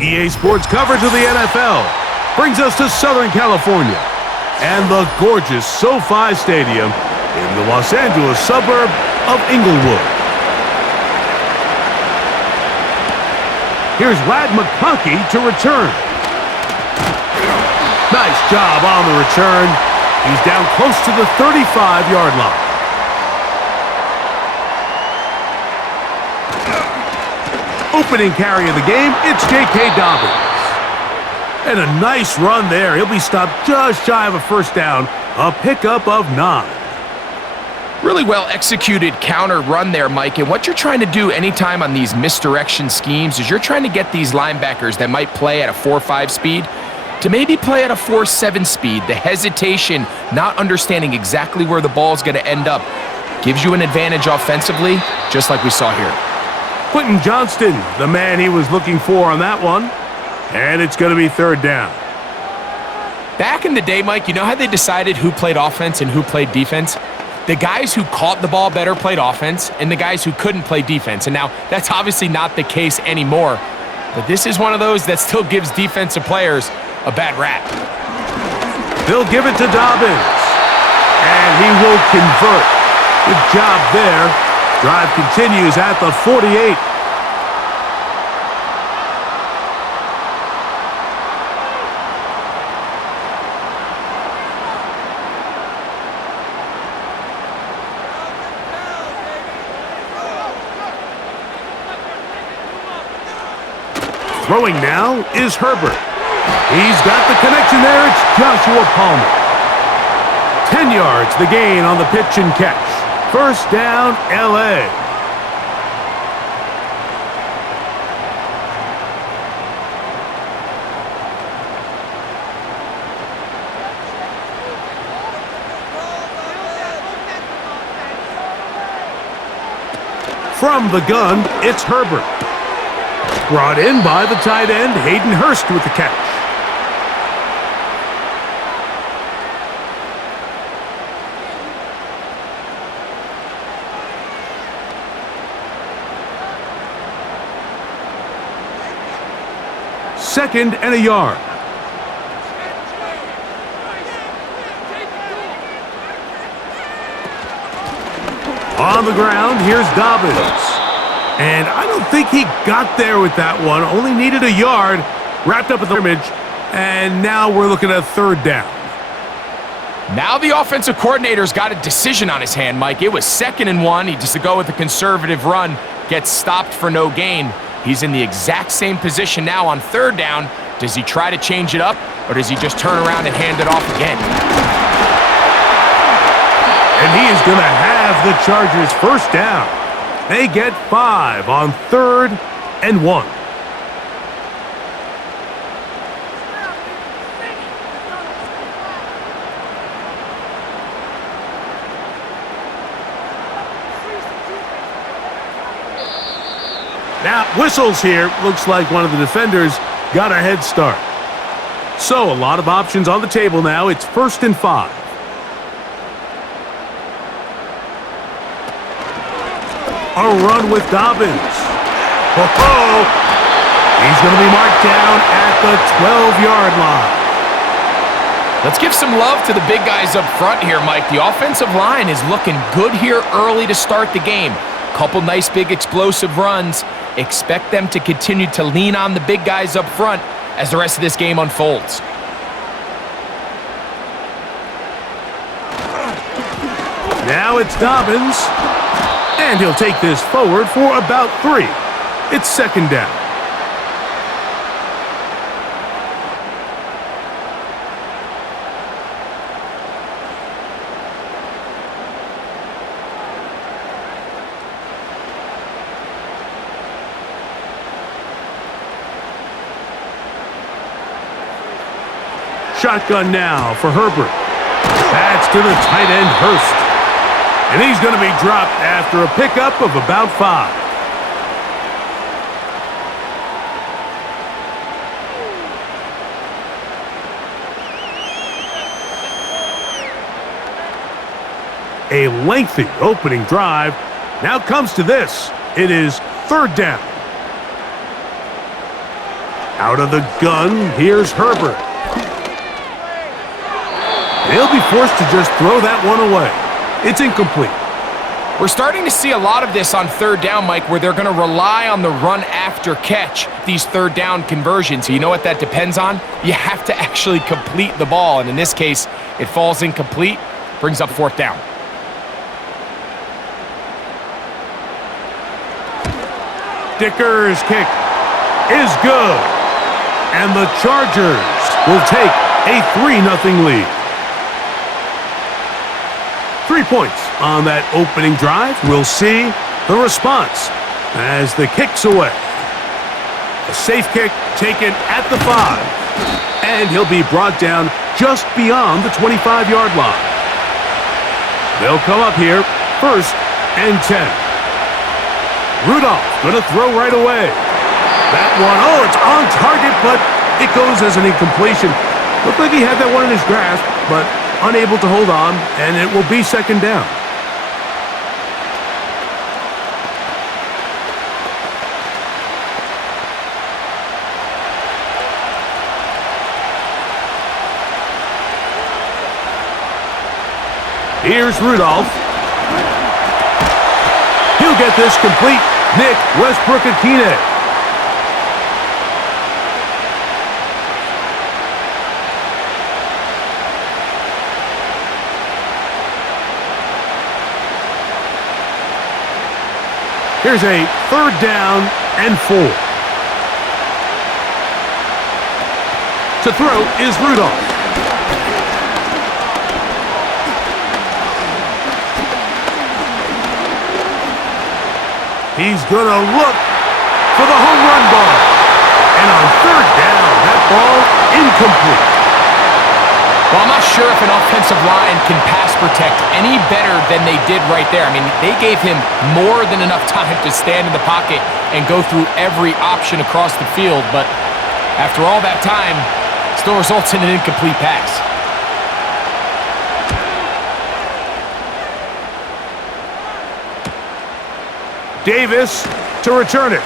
EA Sports coverage of the NFL brings us to Southern California and the gorgeous SoFi Stadium in the Los Angeles suburb of Inglewood. Here's Ladd McConkey to return. Nice job on the return. He's down close to the 35-yard line. Opening carry of the game, it's J.K. Dobbins. And a nice run there. He'll be stopped just shy of a first down, a pickup of 9. Really well executed counter run there, Mike. And what you're trying to do anytime on these misdirection schemes is you're trying to get these linebackers that might play at a 4.5 speed to maybe play at a 4.7 speed. The hesitation, not understanding exactly where the ball is going to end up, gives you an advantage offensively, just like we saw here. Quentin Johnston, the man he was looking for on that one. And it's going to be third down. Back in the day, Mike, you know how they decided who played offense and who played defense? The guys who caught the ball better played offense, and the guys who couldn't play defense. And now, that's obviously not the case anymore. But this is one of those that still gives defensive players a bad rap. They'll give it to Dobbins. And he will convert. Good job there. Drive continues at the 48. Throwing now is Herbert. He's got the connection there. It's Joshua Palmer. 10 yards the gain on the pitch and catch. First down, L.A. From the gun, it's Herbert. Brought in by the tight end, Hayden Hurst with the catch. Second and a yard. On the ground, here's Dobbins. And I don't think he got there with that one. Only needed a yard. Wrapped up with the scrimmage. And now we're looking at third down. Now the offensive coordinator's got a decision on his hand, Mike. It was 2nd and 1. He just to go with a conservative run, gets stopped for no gain. He's in the exact same position now on third down. Does he try to change it up, or does he just turn around and hand it off again? And he is going to have the Chargers first down. They get 5 on 3rd and 1. Now, whistles here. Looks like one of the defenders got a head start. So, a lot of options on the table now. It's 1st and 5. A run with Dobbins. Oh, he's going to be marked down at the 12-yard line. Let's give some love to the big guys up front here, Mike. The offensive line is looking good here early to start the game. Couple nice big explosive runs. Expect them to continue to lean on the big guys up front as the rest of this game unfolds. Now it's Dobbins. And he'll take this forward for about 3. It's 2nd down. Shotgun now for Herbert. That's to the tight end, Hurst. And he's going to be dropped after a pickup of about 5. A lengthy opening drive. Now comes to this. It is 3rd down. Out of the gun, here's Herbert. He'll be forced to just throw that one away. It's incomplete. We're starting to see a lot of this on third down, Mike, where they're going to rely on the run after catch, these third down conversions. You know what that depends on? You have to actually complete the ball, and in this case, it falls incomplete, brings up fourth down. Dicker's kick is good, and the Chargers will take a 3-0 lead. 3 points on that opening drive. We'll see the response as the kick's away. A safe kick taken at the 5, and he'll be brought down just beyond the 25-yard line. They'll come up here, 1st and 10. Rudolph gonna throw right away. That one, oh, it's on target, but it goes as an incompletion. Looked like he had that one in his grasp, but unable to hold on, and it will be 2nd down. Here's Rudolph. He'll get this complete. Nick Westbrook-Akine. Here's a 3rd down and 4. To throw is Rudolph. He's gonna look for the home run ball. And on 3rd down, that ball incomplete. Well, I'm not sure if an offensive line can pass protect any better than they did right there. I mean, they gave him more than enough time to stand in the pocket and go through every option across the field, but after all that time, still results in an incomplete pass. Davis to return it.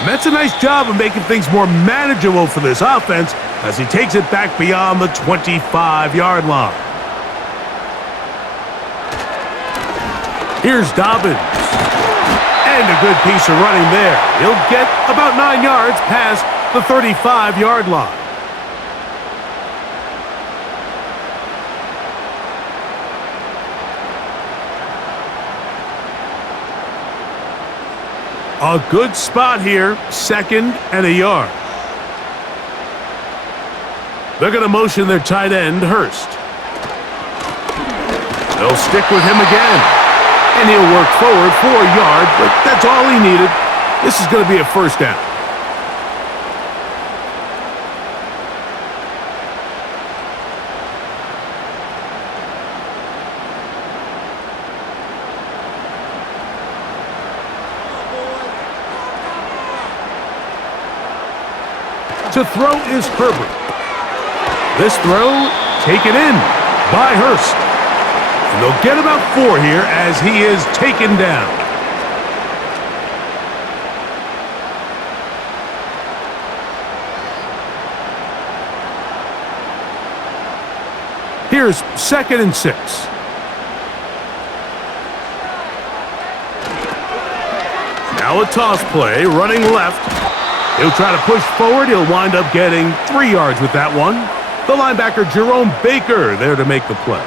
And that's a nice job of making things more manageable for this offense as he takes it back beyond the 25-yard line. Here's Dobbins. And a good piece of running there. He'll get about 9 yards past the 35-yard line. A good spot here, 2nd and a yard. They're going to motion their tight end, Hurst. They'll stick with him again. And he'll work forward for a yard, but that's all he needed. This is going to be a 1st down. To throw is Herbert. This throw taken in by Hurst. And they'll get about 4 here as he is taken down. Here's 2nd and 6. Now a toss play, running left. He'll try to push forward. He'll wind up getting 3 yards with that one. The linebacker, Jerome Baker, there to make the play.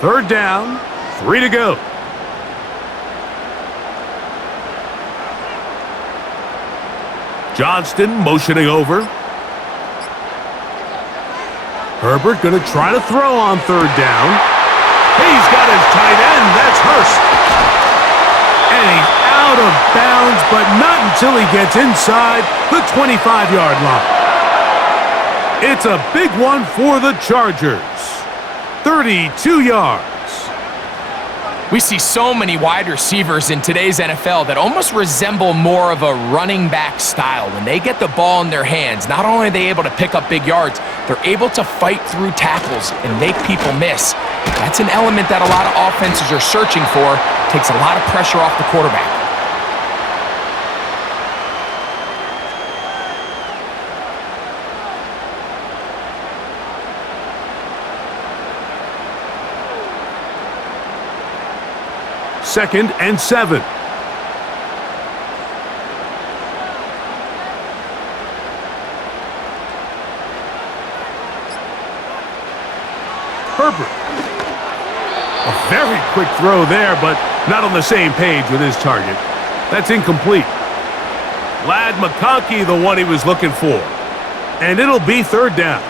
Third down, 3 to go. Johnston motioning over. Herbert going to try to throw on 3rd down. He's got his tight end. That's Hurst. And he's out of bounds, but not until he gets inside the 25-yard line. It's a big one for the Chargers. 32 yards. We see so many wide receivers in today's NFL that almost resemble more of a running back style. When they get the ball in their hands, not only are they able to pick up big yards, they're able to fight through tackles and make people miss. That's an element that a lot of offenses are searching for. Takes a lot of pressure off the quarterback. Second and 7. Herbert. A very quick throw there, but not on the same page with his target. That's incomplete. Lad McConkey, the one he was looking for. And it'll be third down.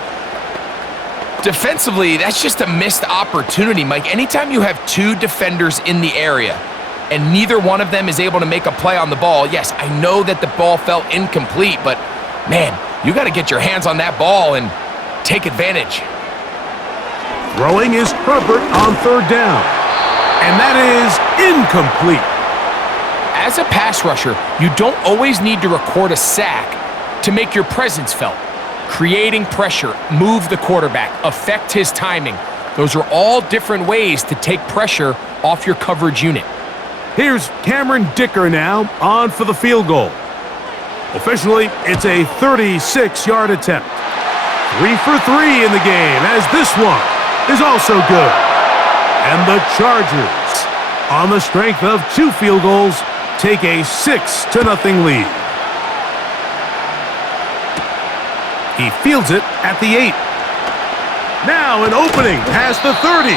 Defensively, that's just a missed opportunity, Mike. Anytime you have two defenders in the area and neither one of them is able to make a play on the ball, yes, I know that the ball felt incomplete, but man, you got to get your hands on that ball and take advantage. Throwing is Herbert on third down. And that is incomplete. As a pass rusher, you don't always need to record a sack to make your presence felt. Creating pressure, move the quarterback, affect his timing. Those are all different ways to take pressure off your coverage unit. Here's Cameron Dicker now on for the field goal. Officially, it's a 36-yard attempt. 3 for 3 in the game, as this one is also good. And the Chargers, on the strength of 2 field goals, take a 6-0 lead. He fields it at the 8. Now an opening past the 30.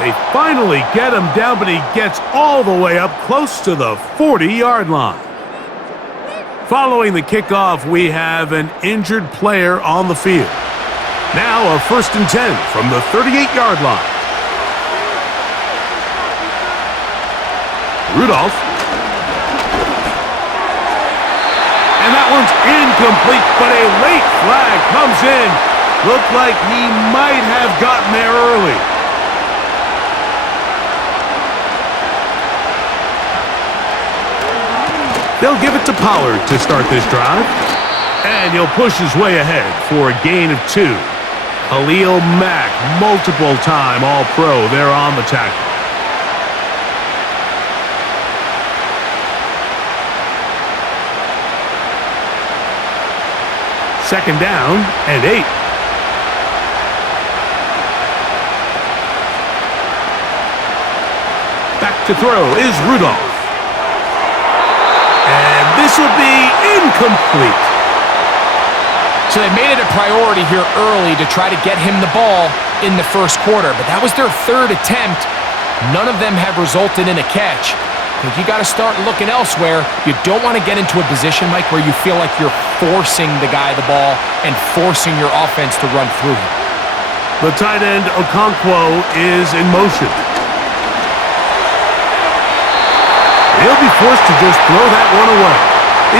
They finally get him down, but he gets all the way up close to the 40-yard line. Following the kickoff, we have an injured player on the field. Now a 1st and 10 from the 38-yard line. Rudolph. And that one's incomplete, but a late flag comes in. Looked like he might have gotten there early. They'll give it to Pollard to start this drive. And he'll push his way ahead for a gain of 2. Khalil Mack, multiple-time All-Pro there on the tackle. Second down and 8. Back to throw is Rudolph. And this will be incomplete. So they made it a priority here early to try to get him the ball in the first quarter, but that was their 3rd attempt. None of them have resulted in a catch. I think you got to start looking elsewhere. You don't want to get into a position, Mike, where you feel like you're forcing the guy the ball and forcing your offense to run through him. The tight end Okonkwo is in motion. He'll be forced to just throw that one away.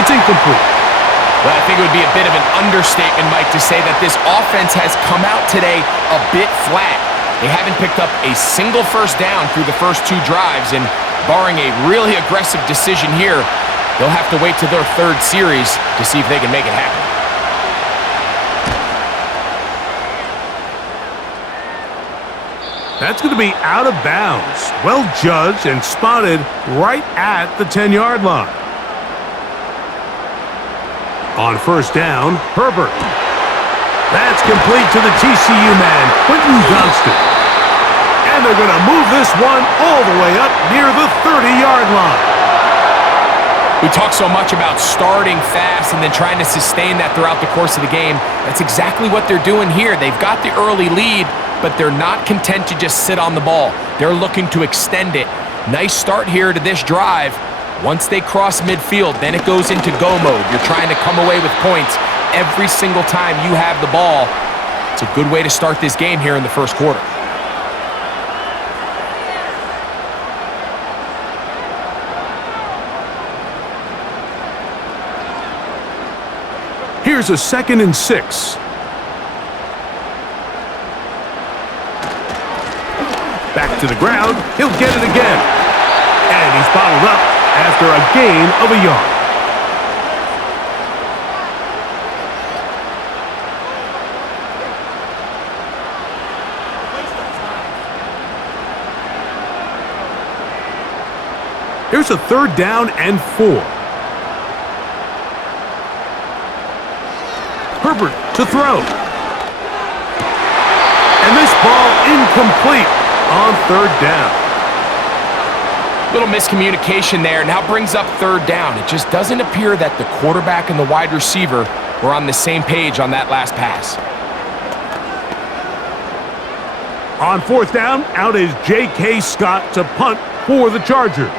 It's incomplete. Well, I think it would be a bit of an understatement, Mike, to say that this offense has come out today a bit flat. They haven't picked up a single first down through the first 2 drives, and barring a really aggressive decision here, they'll have to wait to their 3rd series to see if they can make it happen. That's going to be out of bounds. Well judged and spotted right at the 10-yard line. On first down, Herbert. That's complete to the TCU man, Quentin Johnston. And they're going to move this one all the way up near the 30-yard line. We talk so much about starting fast and then trying to sustain that throughout the course of the game. That's exactly what they're doing here. They've got the early lead, but they're not content to just sit on the ball. They're looking to extend it. Nice start here to this drive. Once they cross midfield, then it goes into go mode. You're trying to come away with points every single time you have the ball. It's a good way to start this game here in the first quarter. Here's a 2nd and 6. Back to the ground. He'll get it again. And he's bottled up after a gain of a yard. Here's a 3rd down and 4. Herbert to throw. And this ball incomplete on 3rd down. Little miscommunication there, now brings up 3rd down. It just doesn't appear that the quarterback and the wide receiver were on the same page on that last pass. On 4th down, out is J.K. Scott to punt for the Chargers.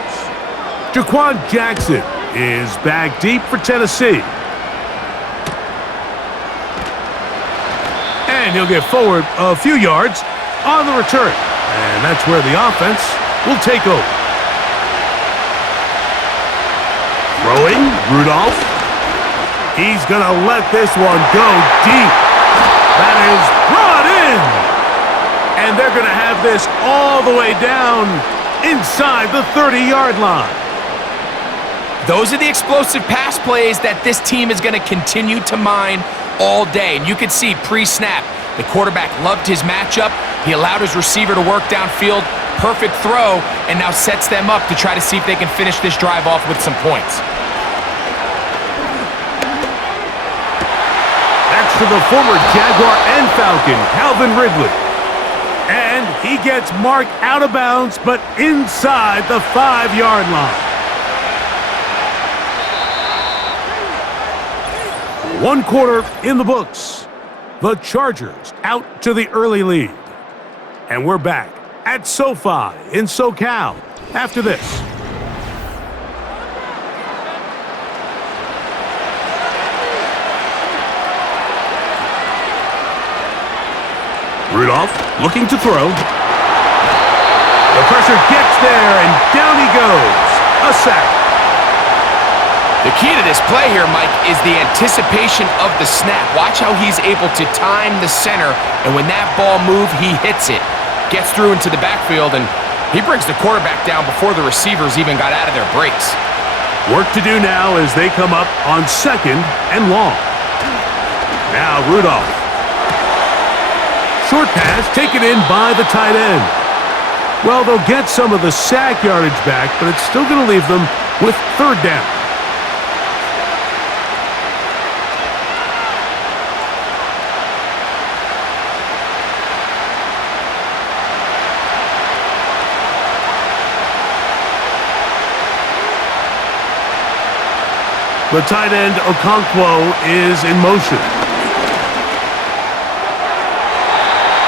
Jaquan Jackson is back deep for Tennessee. And he'll get forward a few yards on the return. And that's where the offense will take over. Throwing, Rudolph. He's going to let this one go deep. That is brought in. And they're going to have this all the way down inside the 30-yard line. Those are the explosive pass plays that this team is going to continue to mine all day. And you can see pre-snap, the quarterback loved his matchup. He allowed his receiver to work downfield. Perfect throw, and now sets them up to try to see if they can finish this drive off with some points. That's to the former Jaguar and Falcon, Calvin Ridley. And he gets marked out of bounds, but inside the 5-yard line. 1 quarter in the books. The Chargers out to the early lead. And we're back at SoFi in SoCal after this. Rudolph looking to throw. The pressure gets there, and down he goes. A sack. The key to this play here, Mike, is the anticipation of the snap. Watch how he's able to time the center, and when that ball moves, he hits it. Gets through into the backfield, and he brings the quarterback down before the receivers even got out of their breaks. Work to do now as they come up on 2nd and long. Now Rudolph. Short pass taken in by the tight end. Well, they'll get some of the sack yardage back, but it's still going to leave them with 3rd down. The tight end, Okonkwo, is in motion.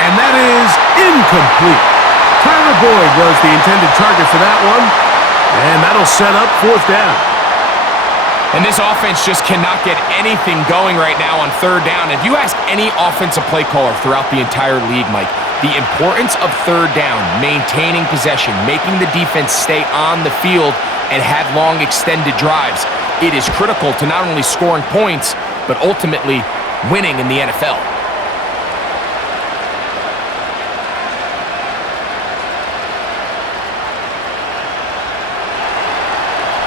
And that is incomplete. Tyler Boyd was the intended target for that one. And that'll set up 4th down. And this offense just cannot get anything going right now on 3rd down. If you ask any offensive play caller throughout the entire league, Mike, the importance of 3rd down, maintaining possession, making the defense stay on the field and have long extended drives, it is critical to not only scoring points, but ultimately winning in the NFL.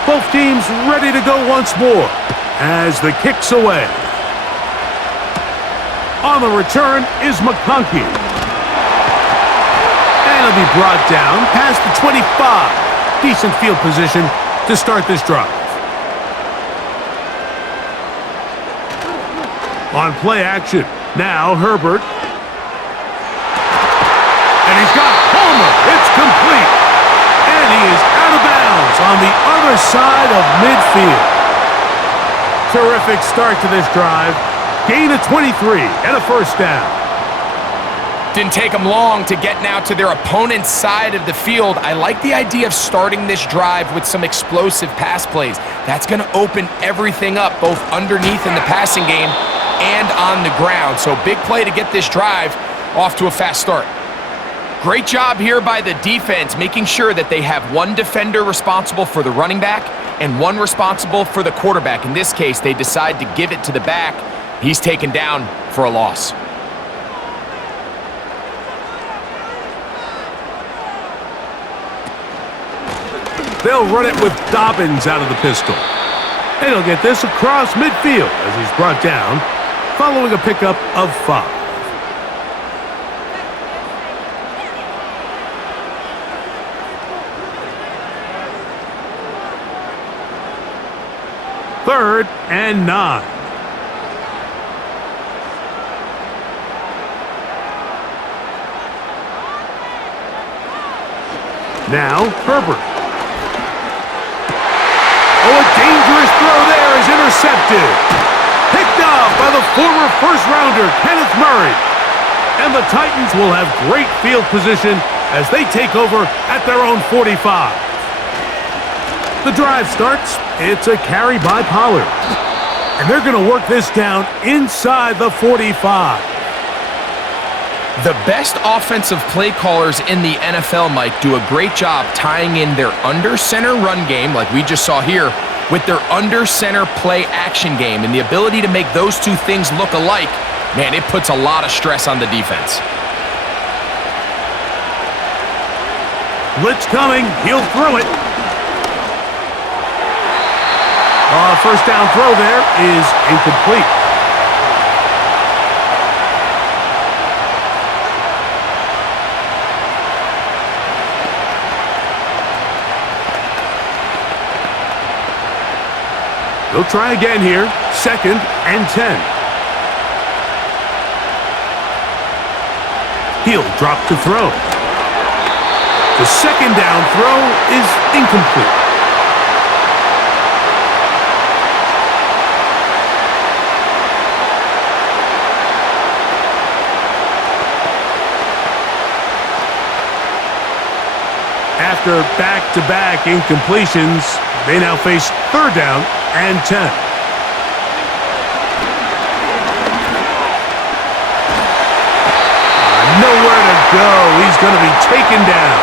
Both teams ready to go once more as the kick's away. On the return is McConkey. And he'll be brought down past the 25. Decent field position to start this drive. On play action, now Herbert. And he's got Palmer. It's complete. And he is out of bounds on the other side of midfield. Terrific start to this drive. Gain of 23 and a 1st down. Didn't take them long to get now to their opponent's side of the field. I like the idea of starting this drive with some explosive pass plays. That's going to open everything up, both underneath in the passing game and on the ground. So big play to get this drive off to a fast start. Great job here by the defense, making sure that they have one defender responsible for the running back and one responsible for the quarterback. In this case, they decide to give it to the back. He's taken down for a loss. They'll run it with Dobbins out of the pistol. And he'll get this across midfield as he's brought down, following a pickup of 5. Third and 9. Now, Herbert. Oh, a dangerous throw there is intercepted. Picked off by the former first-rounder, Kenneth Murray. And the Titans will have great field position as they take over at their own 45. The drive starts. It's a carry by Pollard. And they're going to work this down inside the 45. The best offensive play callers in the NFL, Mike, do a great job tying in their under-center run game, like we just saw here, with their under-center play action game. And the ability to make those two things look alike, man, it puts a lot of stress on the defense. Blitz coming. He'll throw it. First down throw there is incomplete. They'll try again here. 2nd and 10. He'll drop to throw. The second down throw is incomplete. After back-to-back incompletions, they now face 3rd down and 10. Nowhere to go. He's going to be taken down.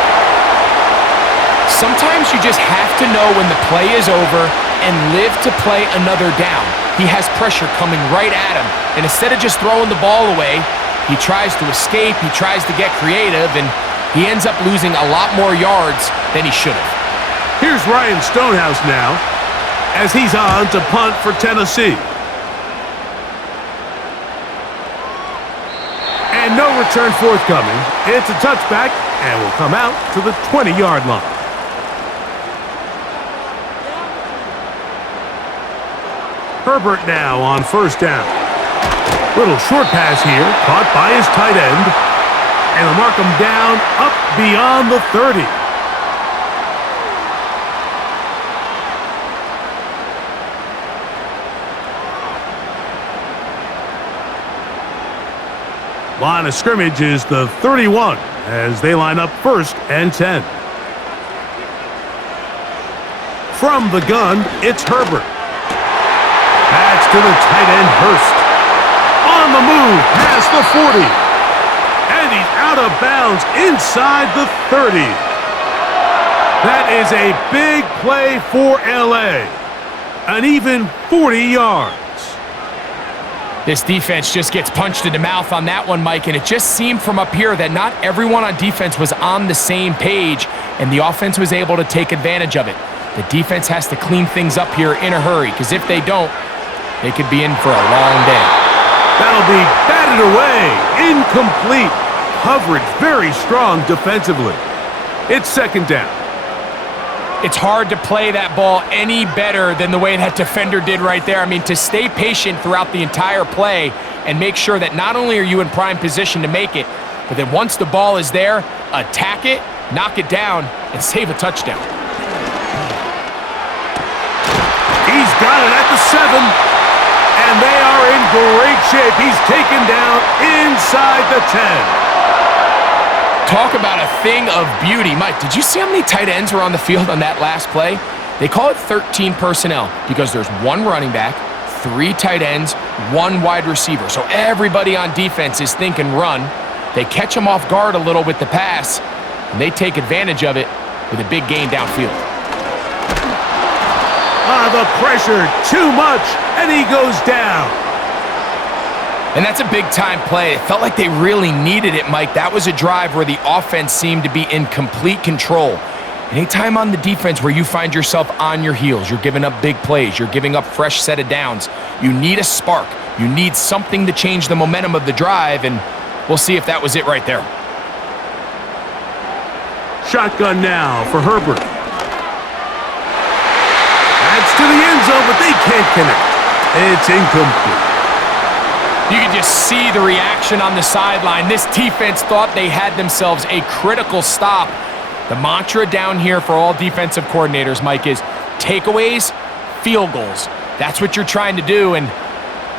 Sometimes you just have to know when the play is over and live to play another down. He has pressure coming right at him, and instead of just throwing the ball away, he tries to escape, he tries to get creative, and he ends up losing a lot more yards than he should have. Here's Ryan Stonehouse now, as he's on to punt for Tennessee. And no return forthcoming. It's a touchback and will come out to the 20-yard line. Herbert now on 1st down. Little short pass here, caught by his tight end. And they'll mark him down up beyond the 30. Line of scrimmage is the 31 as they line up 1st and 10. From the gun, it's Herbert. Pass to the tight end, Hurst. On the move, past the 40. And he's out of bounds inside the 30. That is a big play for LA. An even 40 yards. This defense just gets punched in the mouth on that one, Mike, and it just seemed from up here that not everyone on defense was on the same page, and the offense was able to take advantage of it. The defense has to clean things up here in a hurry, because if they don't, they could be in for a long day. That'll be batted away. Incomplete. Coverage very strong defensively. It's 2nd down. It's hard to play that ball any better than the way that defender did right there. I mean, to stay patient throughout the entire play and make sure that not only are you in prime position to make it, but then once the ball is there, attack it, knock it down, and save a touchdown. He's got it at the 7, and they are in great shape. He's taken down inside the 10. Talk about a thing of beauty. Mike, did you see how many tight ends were on the field on that last play? They call it 13 personnel because there's 1 running back, 3 tight ends, 1 wide receiver. So everybody on defense is thinking run. They catch him off guard a little with the pass, and they take advantage of it with a big gain downfield. The pressure, too much, and he goes down. And that's a big-time play. It felt like they really needed it, Mike. That was a drive where the offense seemed to be in complete control. Anytime on the defense where you find yourself on your heels, you're giving up big plays, you're giving up fresh set of downs, you need a spark. You need something to change the momentum of the drive, and we'll see if that was it right there. Shotgun now for Herbert. That's to the end zone, but they can't connect. It's incomplete. You can just see the reaction on the sideline. This defense thought they had themselves a critical stop. The mantra down here for all defensive coordinators, Mike, is takeaways, field goals. That's what you're trying to do, and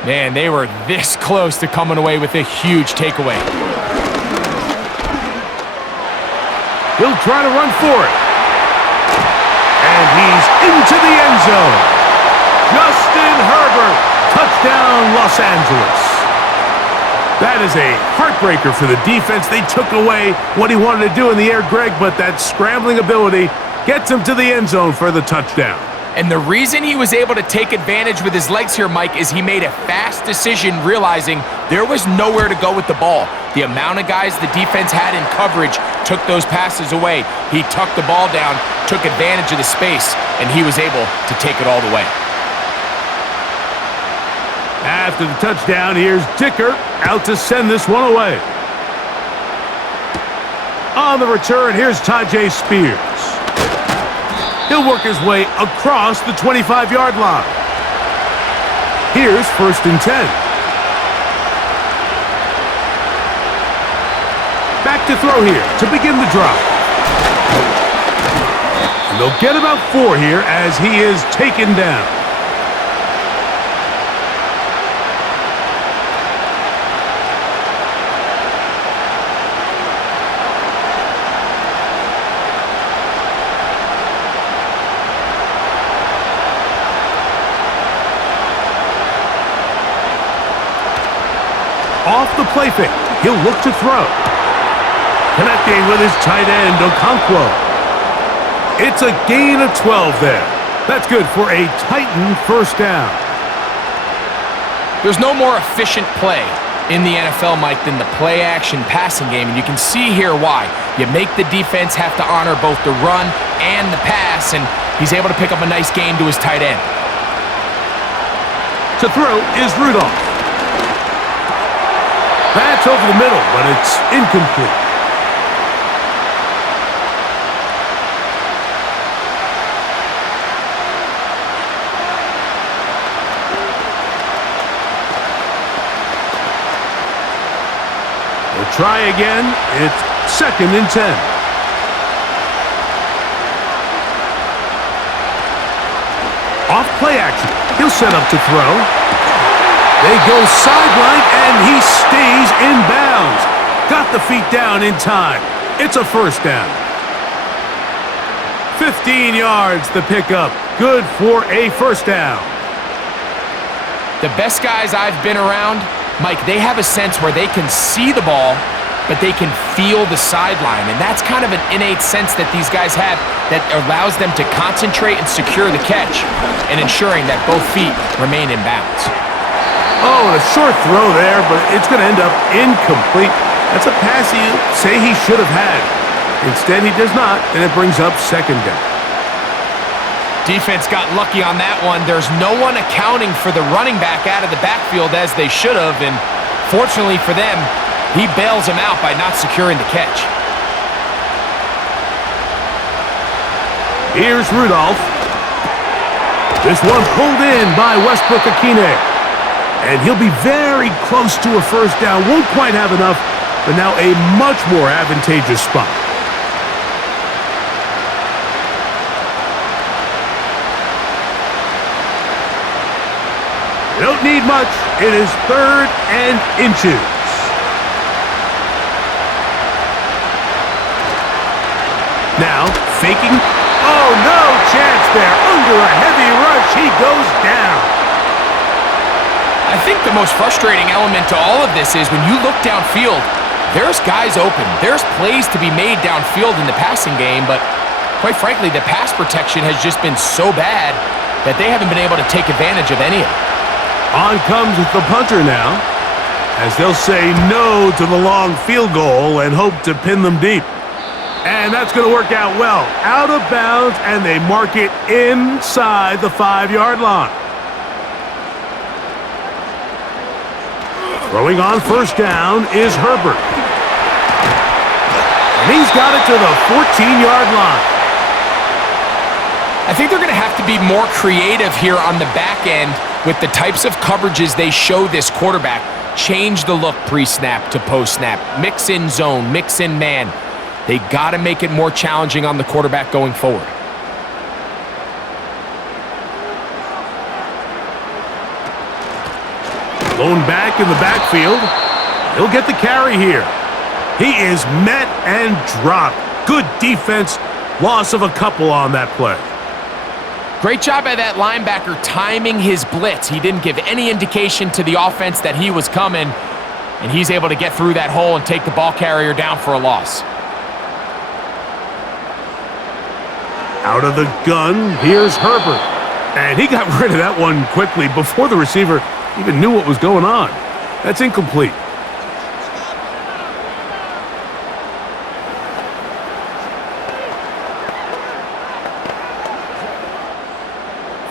man, they were this close to coming away with a huge takeaway. He'll try to run for it. And he's into the end zone. Justin Herbert, touchdown Los Angeles. That is a heartbreaker for the defense. They took away what he wanted to do in the air, Greg, but that scrambling ability gets him to the end zone for the touchdown. And the reason he was able to take advantage with his legs here, Mike, is he made a fast decision realizing there was nowhere to go with the ball. The amount of guys the defense had in coverage took those passes away. He tucked the ball down, took advantage of the space, and he was able to take it all the way. After the touchdown, here's Dicker out to send this one away. On the return, here's Tajay Spears. He'll work his way across the 25-yard line. Here's 1st and 10. Back to throw here to begin the drive. And they'll get about 4 here as he is taken down. Off the play fake, he'll look to throw. Connecting with his tight end, Okonkwo. It's a gain of 12 there. That's good for a Titan 1st down. There's no more efficient play in the NFL, Mike, than the play-action passing game, and you can see here why. You make the defense have to honor both the run and the pass, and he's able to pick up a nice gain to his tight end. To throw is Rudolph. That's over the middle, but it's incomplete. We'll try again. It's 2nd and 10. Off play action. He'll set up to throw. They go sideline, and he stays in bounds. Got the feet down in time. It's a 1st down. 15 yards the pickup. Good for a 1st down. The best guys I've been around, Mike, they have a sense where they can see the ball, but they can feel the sideline. And that's kind of an innate sense that these guys have that allows them to concentrate and secure the catch and ensuring that both feet remain in bounds. Oh, and a short throw there, but it's going to end up incomplete. That's a pass you say he should have had. Instead, he does not, and it brings up 2nd down. Defense got lucky on that one. There's no one accounting for the running back out of the backfield as they should have, and fortunately for them, he bails him out by not securing the catch. Here's Rudolph. This one pulled in by Westbrook-Akine. And he'll be very close to a 1st down. Won't quite have enough, but now a much more advantageous spot. They don't need much. It is 3rd and inches. Now, faking. Oh, no chance there. Under a heavy rush, he goes down. I think the most frustrating element to all of this is when you look downfield, there's guys open. There's plays to be made downfield in the passing game, but quite frankly, the pass protection has just been so bad that they haven't been able to take advantage of any of it. On comes the punter now, as they'll say no to the long field goal and hope to pin them deep. And that's going to work out well. Out of bounds, and they mark it inside the 5-yard line. Throwing on first down is Herbert. And he's got it to the 14-yard line. I think they're going to have to be more creative here on the back end with the types of coverages they show this quarterback. Change the look pre-snap to post-snap. Mix in zone, mix in man. They got to make it more challenging on the quarterback going forward. Blown back in the backfield. He'll get the carry here. He is met and dropped. Good defense. Loss of a couple on that play. Great job by that linebacker timing his blitz. He didn't give any indication to the offense that he was coming, and he's able to get through that hole and take the ball carrier down for a loss. Out of the gun, here's Herbert. And he got rid of that one quickly before the receiver even knew what was going on. That's incomplete.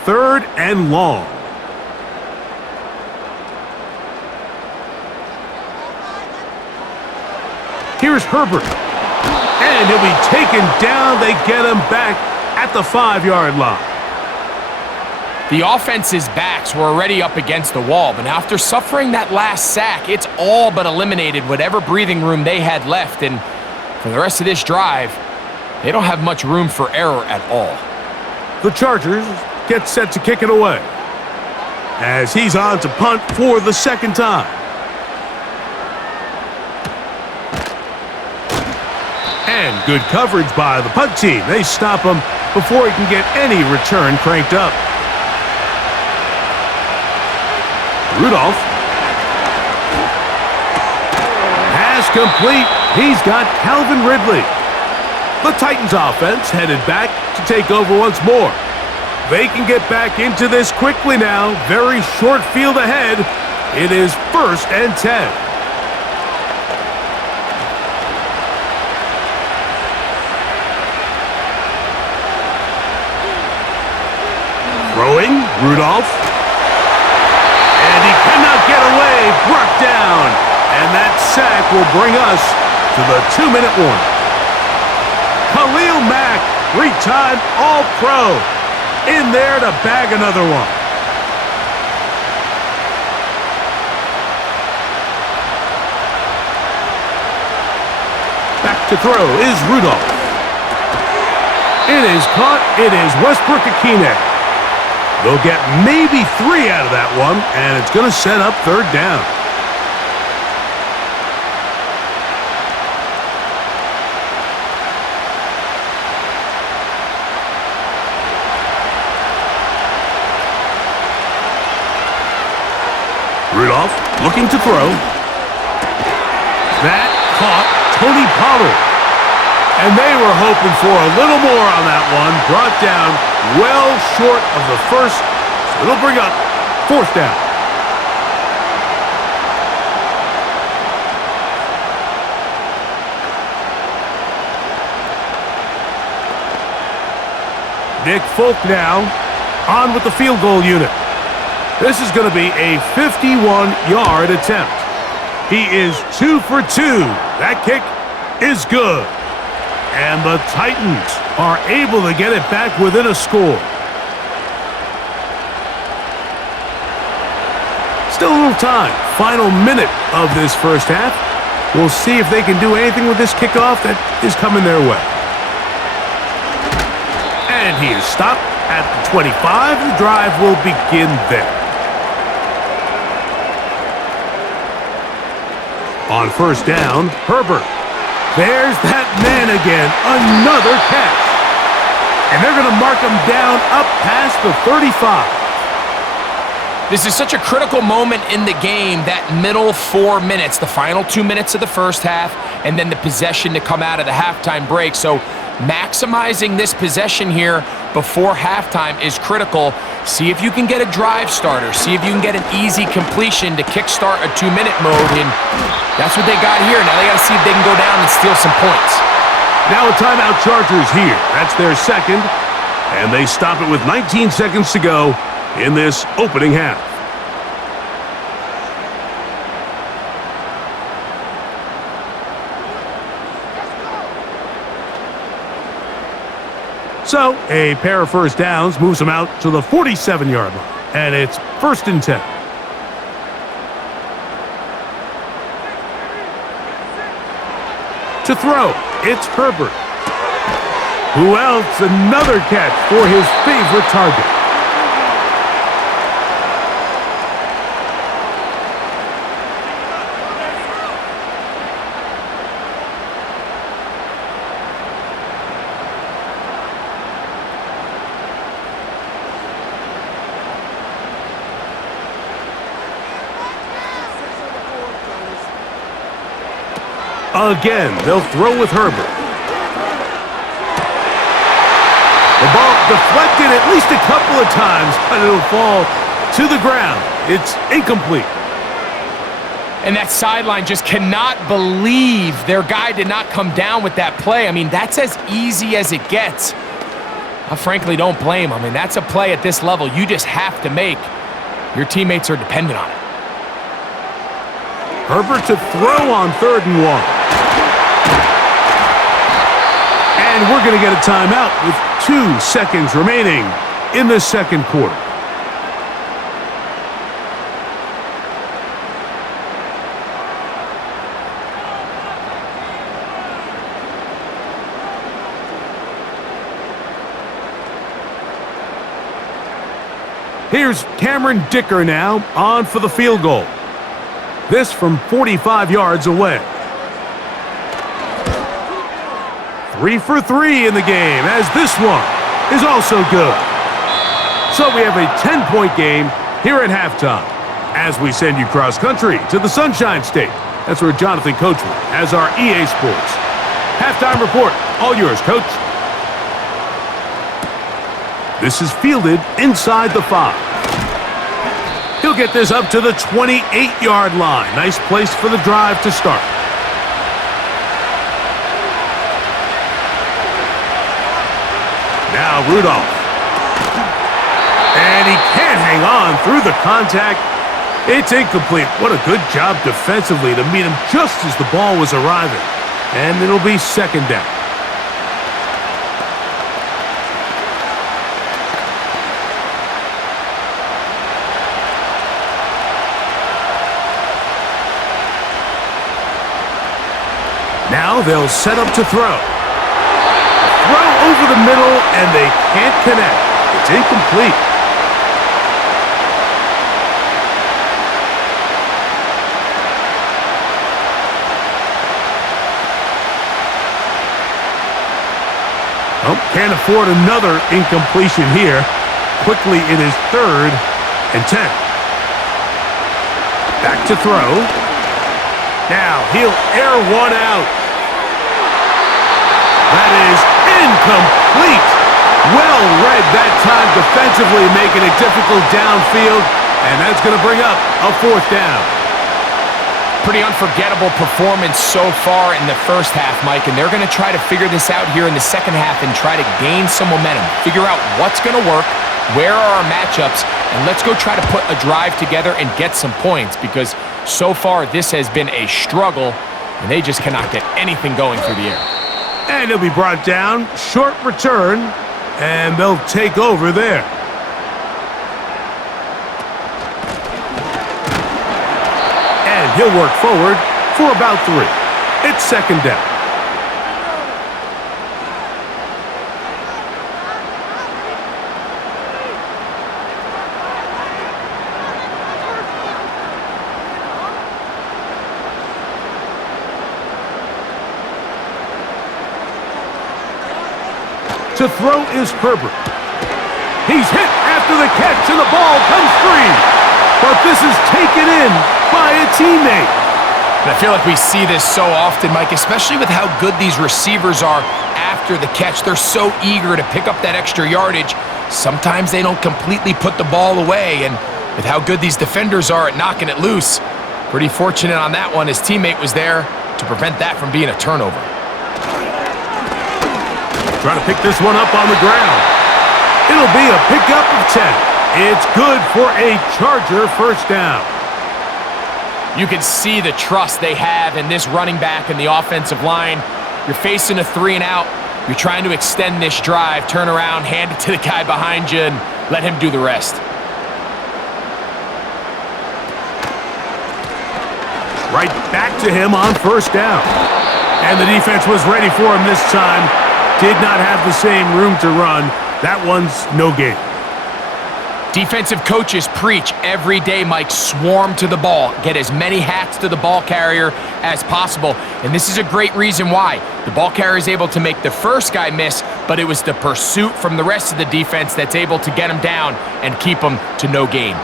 Third and long. Here's Herbert. And he'll be taken down. They get him back at the 5-yard line. The offense's backs were already up against the wall, but after suffering that last sack, it's all but eliminated whatever breathing room they had left, and for the rest of this drive, they don't have much room for error at all. The Chargers get set to kick it away as he's on to punt for the second time. And good coverage by the punt team. They stop him before he can get any return cranked up. Rudolph. Pass complete. He's got Calvin Ridley. The Titans offense headed back to take over once more. They can get back into this quickly now. Very short field ahead. It is 1st and 10. Throwing, Rudolph. And he cannot get away. Brought down. And that sack will bring us to the 2-minute warning. Khalil Mack, 3-time All-Pro, in there to bag another one. Back to throw is Rudolph. It is caught. It is Westbrook-Akine. They'll get maybe 3 out of that one, and it's going to set up 3rd down. Rudolph looking to throw. That caught Tony Pollard. And they were hoping for a little more on that one. Brought down well short of the first. So it'll bring up 4th down. Nick Folk now on with the field goal unit. This is going to be a 51-yard attempt. He is 2 for 2. That kick is good. And the Titans are able to get it back within a score. Still a little time. Final minute of this first half. We'll see if they can do anything with this kickoff that is coming their way. And he is stopped at the 25. The drive will begin there. On first down, Herbert. There's that man again. Another catch. And they're going to mark him down up past the 35. This is such a critical moment in the game, that middle 4 minutes, the final 2 minutes of the first half, and then the possession to come out of the halftime break. So maximizing this possession here before halftime is critical. See if you can get a drive starter. See if you can get an easy completion to kickstart a 2-minute mode, and that's what they got here. Now they got to see if they can go down and steal some points. Now a timeout Chargers here. That's their second. And they stop it with 19 seconds to go in this opening half. So, a pair of first downs moves them out to the 47-yard line. And it's 1st and 10. To throw, it's Herbert. Who else? Another catch for his favorite target. Again, they'll throw with Herbert. The ball deflected at least a couple of times, but it'll fall to the ground. It's incomplete. And that sideline just cannot believe their guy did not come down with that play. I mean, that's as easy as it gets. I frankly don't blame him. I mean, that's a play at this level you just have to make. Your teammates are dependent on it. Herbert to throw on 3rd and 1. And we're going to get a timeout with 2 seconds remaining in the second quarter. Here's Cameron Dicker now on for the field goal. This from 45 yards away. 3 for 3 in the game, as this one is also good. So we have a 10-point game here at halftime as we send you cross-country to the Sunshine State. That's where Jonathan Coachman has our EA Sports halftime report. All yours, Coach. This is fielded inside the 5. He'll get this up to the 28-yard line. Nice place for the drive to start. Now Rudolph. And he can't hang on through the contact. It's incomplete. What a good job defensively to meet him just as the ball was arriving. And it'll be 2nd down. Now they'll set up to throw. Throw over the middle, and they can't connect. It's incomplete. Oh, can't afford another incompletion here. Quickly it is 3rd and 10. Back to throw. Now he'll air one out. That is incomplete. Well read that time defensively, making it difficult downfield, and that's going to bring up a 4th down. Pretty unforgettable performance so far in the first half, Mike, and they're going to try to figure this out here in the second half and try to gain some momentum, figure out what's going to work, where are our matchups, and let's go try to put a drive together and get some points, because so far this has been a struggle, and they just cannot get anything going through the air. And he'll be brought down, short return, and they'll take over there. And he'll work forward for about 3. It's 2nd down. To throw is Herbert. He's hit after the catch, and the ball comes free. But this is taken in by a teammate. And I feel like we see this so often, Mike, especially with how good these receivers are after the catch. They're so eager to pick up that extra yardage. Sometimes they don't completely put the ball away, and with how good these defenders are at knocking it loose, pretty fortunate on that one. His teammate was there to prevent that from being a turnover. Trying to pick this one up on the ground. It'll be a pickup of 10. It's good for a Charger first down. You can see the trust they have in this running back and the offensive line. You're facing a 3-and-out. You're trying to extend this drive, turn around, hand it to the guy behind you, and let him do the rest. Right back to him on first down. And the defense was ready for him this time. Did not have the same room to run. That one's no gain. Defensive coaches preach every day, Mike, swarm to the ball. Get as many hats to the ball carrier as possible. And this is a great reason why. The ball carrier is able to make the first guy miss, but it was the pursuit from the rest of the defense that's able to get him down and keep him to no gain.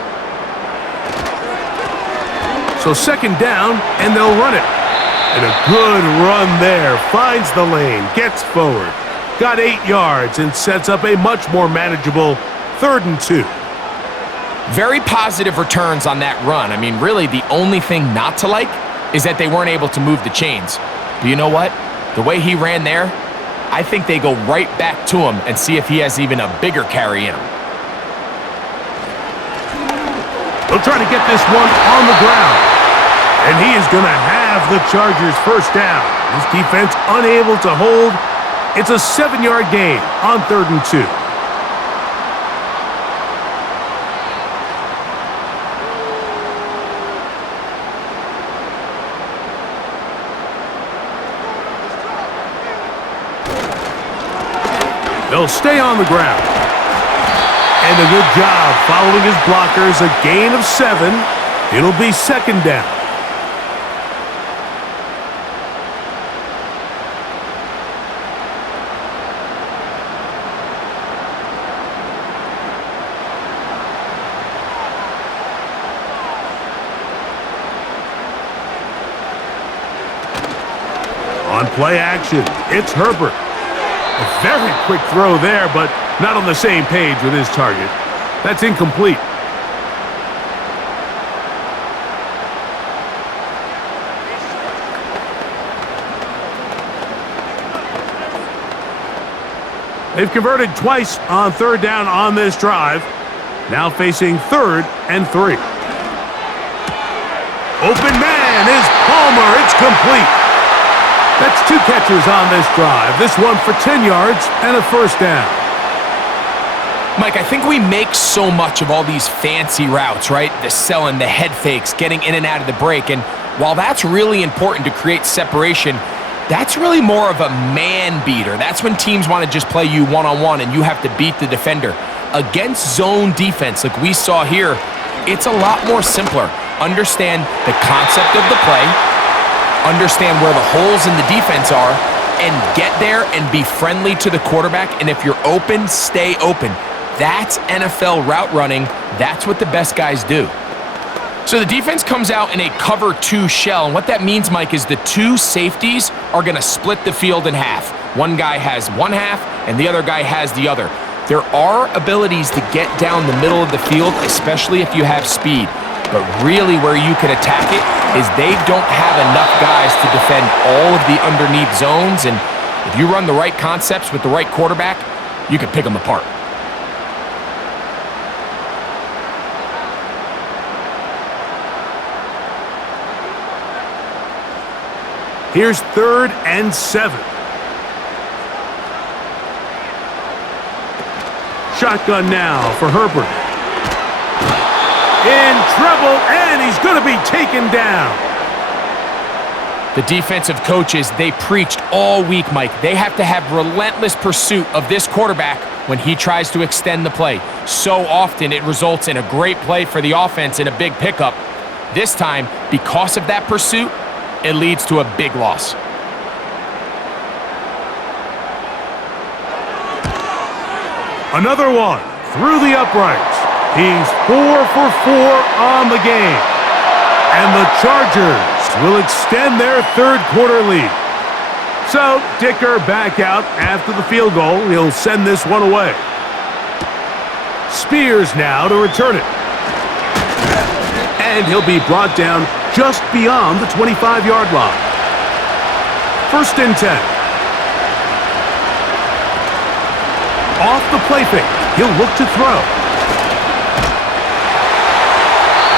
So second down, and they'll run it. And a good run there. Finds the lane, gets forward. Got 8 yards and sets up a much more manageable 3rd and 2. Very positive returns on that run. I mean, really, the only thing not to like is that they weren't able to move the chains. But you know what? The way he ran there, I think they go right back to him and see if he has even a bigger carry in him. They'll try to get this one on the ground. And he is going to have the Chargers first down. His defense unable to hold. It's a 7-yard gain on 3rd and 2. They'll stay on the ground. And a good job following his blockers. A gain of 7. It'll be 2nd down. On play action, it's Herbert. A very quick throw there, but not on the same page with his target. That's incomplete. They've converted twice on 3rd down on this drive. Now facing 3rd and 3. Open man is Palmer. It's complete. That's 2 catches on this drive. This one for 10 yards and a first down. Mike, I think we make so much of all these fancy routes, right? The selling, the head fakes, getting in and out of the break. And while that's really important to create separation, that's really more of a man beater. That's when teams want to just play you one-on-one and you have to beat the defender. Against zone defense, like we saw here, it's a lot more simpler. Understand the concept of the play, understand where the holes in the defense are, and get there and be friendly to the quarterback. And if you're open, stay open. That's NFL route running. That's what the best guys do. So the defense comes out in a cover 2 shell. And what that means, Mike, is the 2 safeties are going to split the field in half. One guy has one half and the other guy has the other. There are abilities to get down the middle of the field, especially if you have speed. But really where you can attack it is they don't have enough guys to defend all of the underneath zones. And if you run the right concepts with the right quarterback, you can pick them apart. Here's 3rd and 7. Shotgun now for Herbert. In trouble, and he's going to be taken down. The defensive coaches, they preached all week, Mike. They have to have relentless pursuit of this quarterback when he tries to extend the play. So often it results in a great play for the offense and a big pickup. This time, because of that pursuit, it leads to a big loss. Another one through the uprights. He's 4 for 4 on the game. And the Chargers will extend their 3rd quarter lead. So, Dicker back out after the field goal. He'll send this one away. Spears now to return it. And he'll be brought down just beyond the 25-yard line. 1st and 10. off the play fake. He'll look to throw.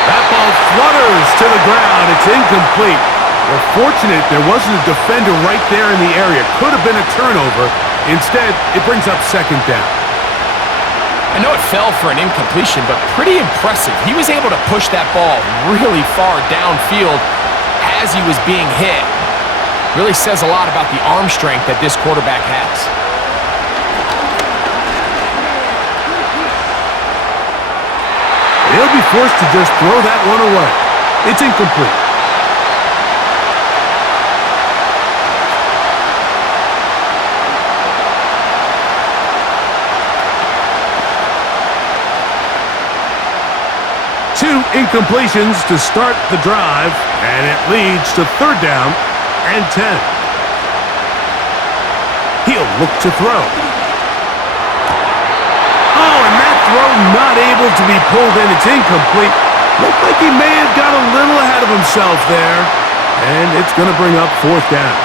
That ball flutters to the ground. It's incomplete. We're fortunate there wasn't a defender right there in the area. Could have been a turnover. Instead, it brings up second down. I know it fell for an incompletion, but pretty impressive. He was able to push that ball really far downfield as he was being hit. Really says a lot about the arm strength that this quarterback has. He'll be forced to just throw that one away. It's incomplete. Two incompletions to start the drive, and it leads to third down and 10. He'll look to throw. Oh, and that throw not able to be pulled in. It's incomplete. Looked like he may have got a little ahead of himself there, and it's going to bring up fourth down.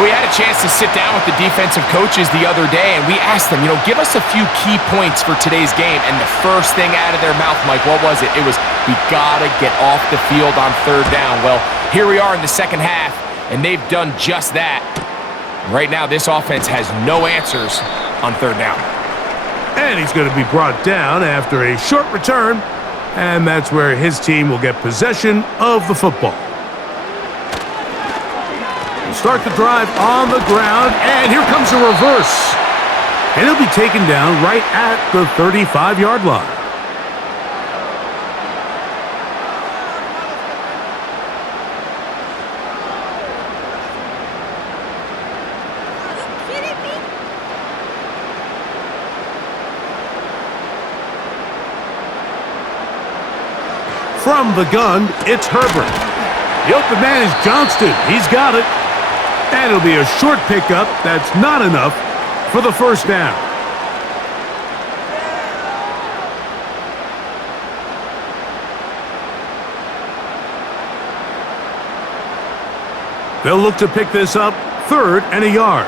We had a chance to sit down with the defensive coaches the other day, and we asked them, give us a few key points for today's game. And the first thing out of their mouth, Mike, what was it? It was, we got to get off the field on third down. Well, here we are in the second half, and they've done just that. Right now, this offense has no answers on third down. And he's going to be brought down after a short return, and that's where his team will get possession of the football. Start the drive on the ground, and here comes a reverse. And he'll be taken down right at the 35-yard line. From the gun, it's Herbert. The open man is Johnston. He's got it. And it'll be a short pickup. That's not enough for the first down. They'll look to pick this up, third and a yard.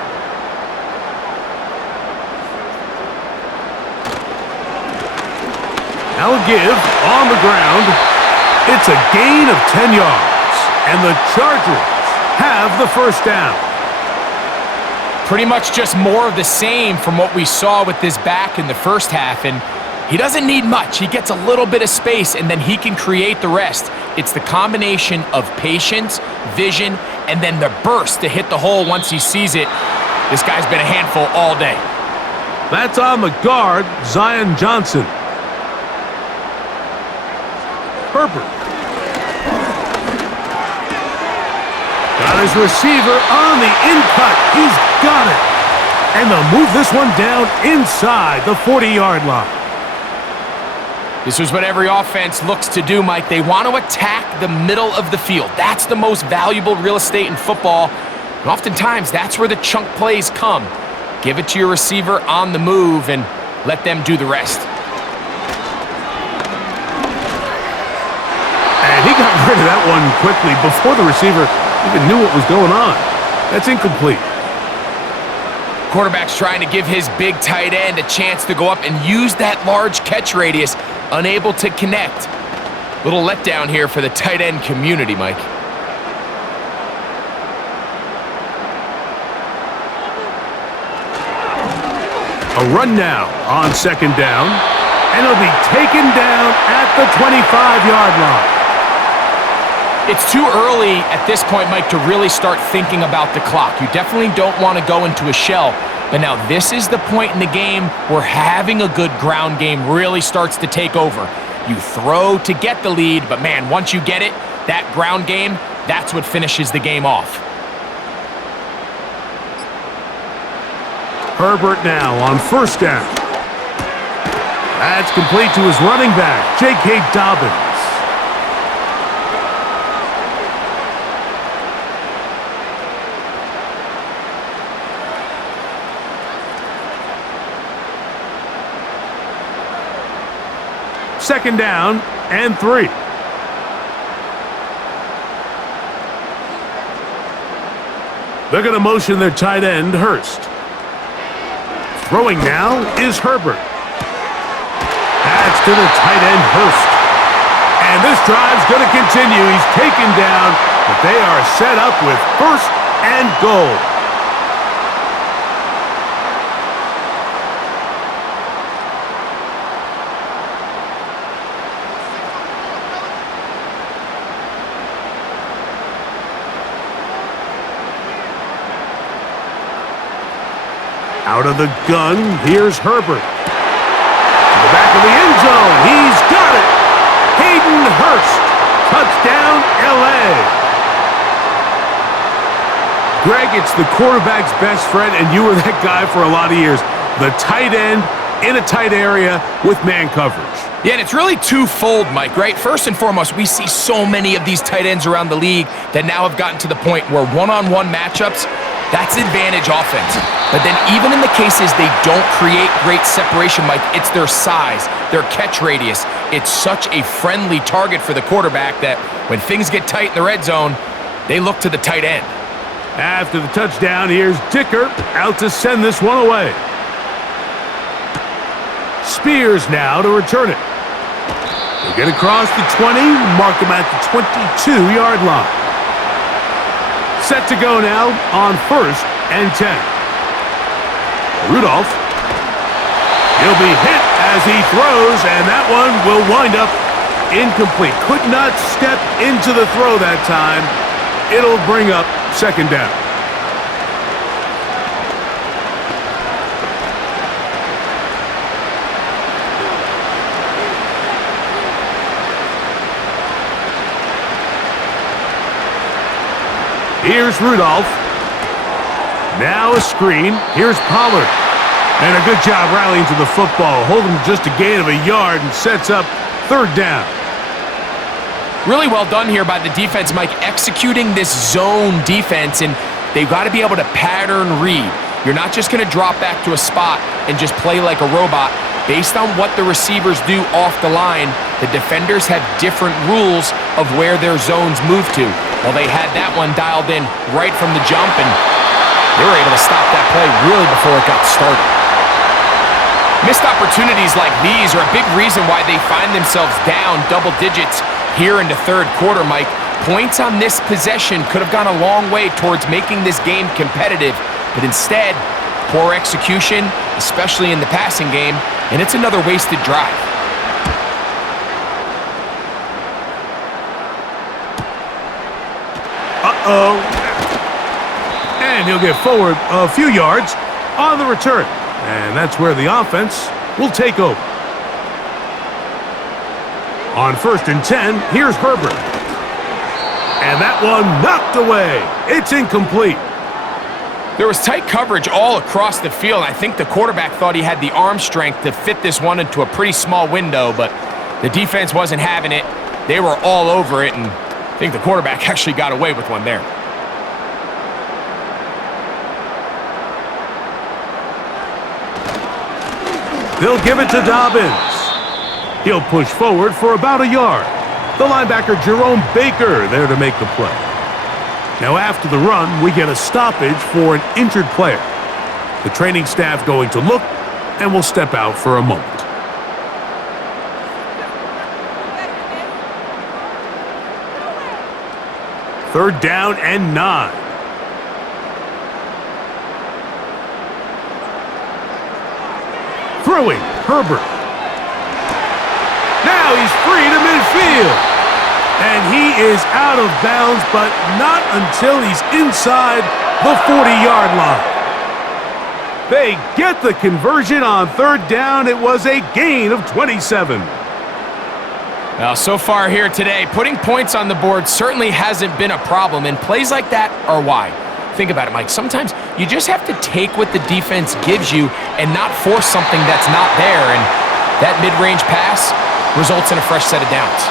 Now a give on the ground. It's a gain of 10 yards, and the Chargers have the first down. Pretty much just more of the same from what we saw with this back in the first half, and he doesn't need much. He gets a little bit of space, and then he can create the rest. It's the combination of patience, vision, and then the burst to hit the hole once he sees it. This guy's been a handful all day. That's on the guard, Zion Johnson. Herbert. Got his receiver on the in-cut. He's got it. And they'll move this one down inside the 40-yard line. This is what every offense looks to do, Mike. They want to attack the middle of the field. That's the most valuable real estate in football. And oftentimes, that's where the chunk plays come. Give it to your receiver on the move and let them do the rest. And he got rid of that one quickly before the receiver even knew what was going on. That's incomplete. Quarterback's trying to give his big tight end a chance to go up and use that large catch radius. Unable to connect. Little letdown here for the tight end community, Mike. A run now on second down, and he'll be taken down at the 25-yard line. It's too early at this point, Mike, to really start thinking about the clock. You definitely don't want to go into a shell. But now this is the point in the game where having a good ground game really starts to take over. You throw to get the lead, but man, once you get it, that ground game, that's what finishes the game off. Herbert now on first down. That's complete to his running back, J.K. Dobbins. Second down and 3. They're going to motion their tight end, Hurst. Throwing now is Herbert. That's to the tight end, Hurst. And this drive's going to continue. He's taken down, but they are set up with first and goal. Out of the gun, here's Herbert. To the back of the end zone, he's got it! Hayden Hurst, touchdown, L.A. Greg, it's the quarterback's best friend, and you were that guy for a lot of years. The tight end in a tight area with man coverage. Yeah, and it's really twofold, Mike, right? First and foremost, we see so many of these tight ends around the league that now have gotten to the point where one-on-one matchups, that's advantage offense. But then even in the cases they don't create great separation, Mike, it's their size, their catch radius. It's such a friendly target for the quarterback that when things get tight in the red zone, they look to the tight end. After the touchdown, here's Dicker out to send this one away. Spears now to return it. They get across the 20, mark him at the 22-yard line. Set to go now on 1st and 10. Rudolph. He'll be hit as he throws, and that one will wind up incomplete. Could not step into the throw that time. It'll bring up 2nd down. Here's Rudolph. Now a screen. Here's Pollard. And a good job rallying to the football. Holding just a gain of a yard and sets up 3rd down. Really well done here by the defense, Mike, executing this zone defense, and they've got to be able to pattern read. You're not just going to drop back to a spot and just play like a robot. Based on what the receivers do off the line, the defenders have different rules of where their zones move to. Well, they had that one dialed in right from the jump, and they were able to stop that play really before it got started. Missed opportunities like these are a big reason why they find themselves down double digits here in the 3rd quarter, Mike. Points on this possession could have gone a long way towards making this game competitive, but instead, poor execution, especially in the passing game, and it's another wasted drive. Uh-oh. And he'll get forward a few yards on the return. And that's where the offense will take over. On 1st and 10, here's Herbert. And that one knocked away. It's incomplete. There was tight coverage all across the field. I think the quarterback thought he had the arm strength to fit this one into a pretty small window, but the defense wasn't having it. They were all over it, and I think the quarterback actually got away with one there. They'll give it to Dobbins. He'll push forward for about a yard. The linebacker, Jerome Baker, there to make the play. Now after the run, we get a stoppage for an injured player. The training staff going to look, and will step out for a moment. Third down and 9. Throwing, Herbert. Now he's free to midfield. And he is out of bounds, but not until he's inside the 40-yard line. They get the conversion on 3rd down. It was a gain of 27. Now, so far here today, putting points on the board certainly hasn't been a problem, and plays like that are why. Think about it, Mike. Sometimes you just have to take what the defense gives you and not force something that's not there, and that mid-range pass results in a fresh set of downs.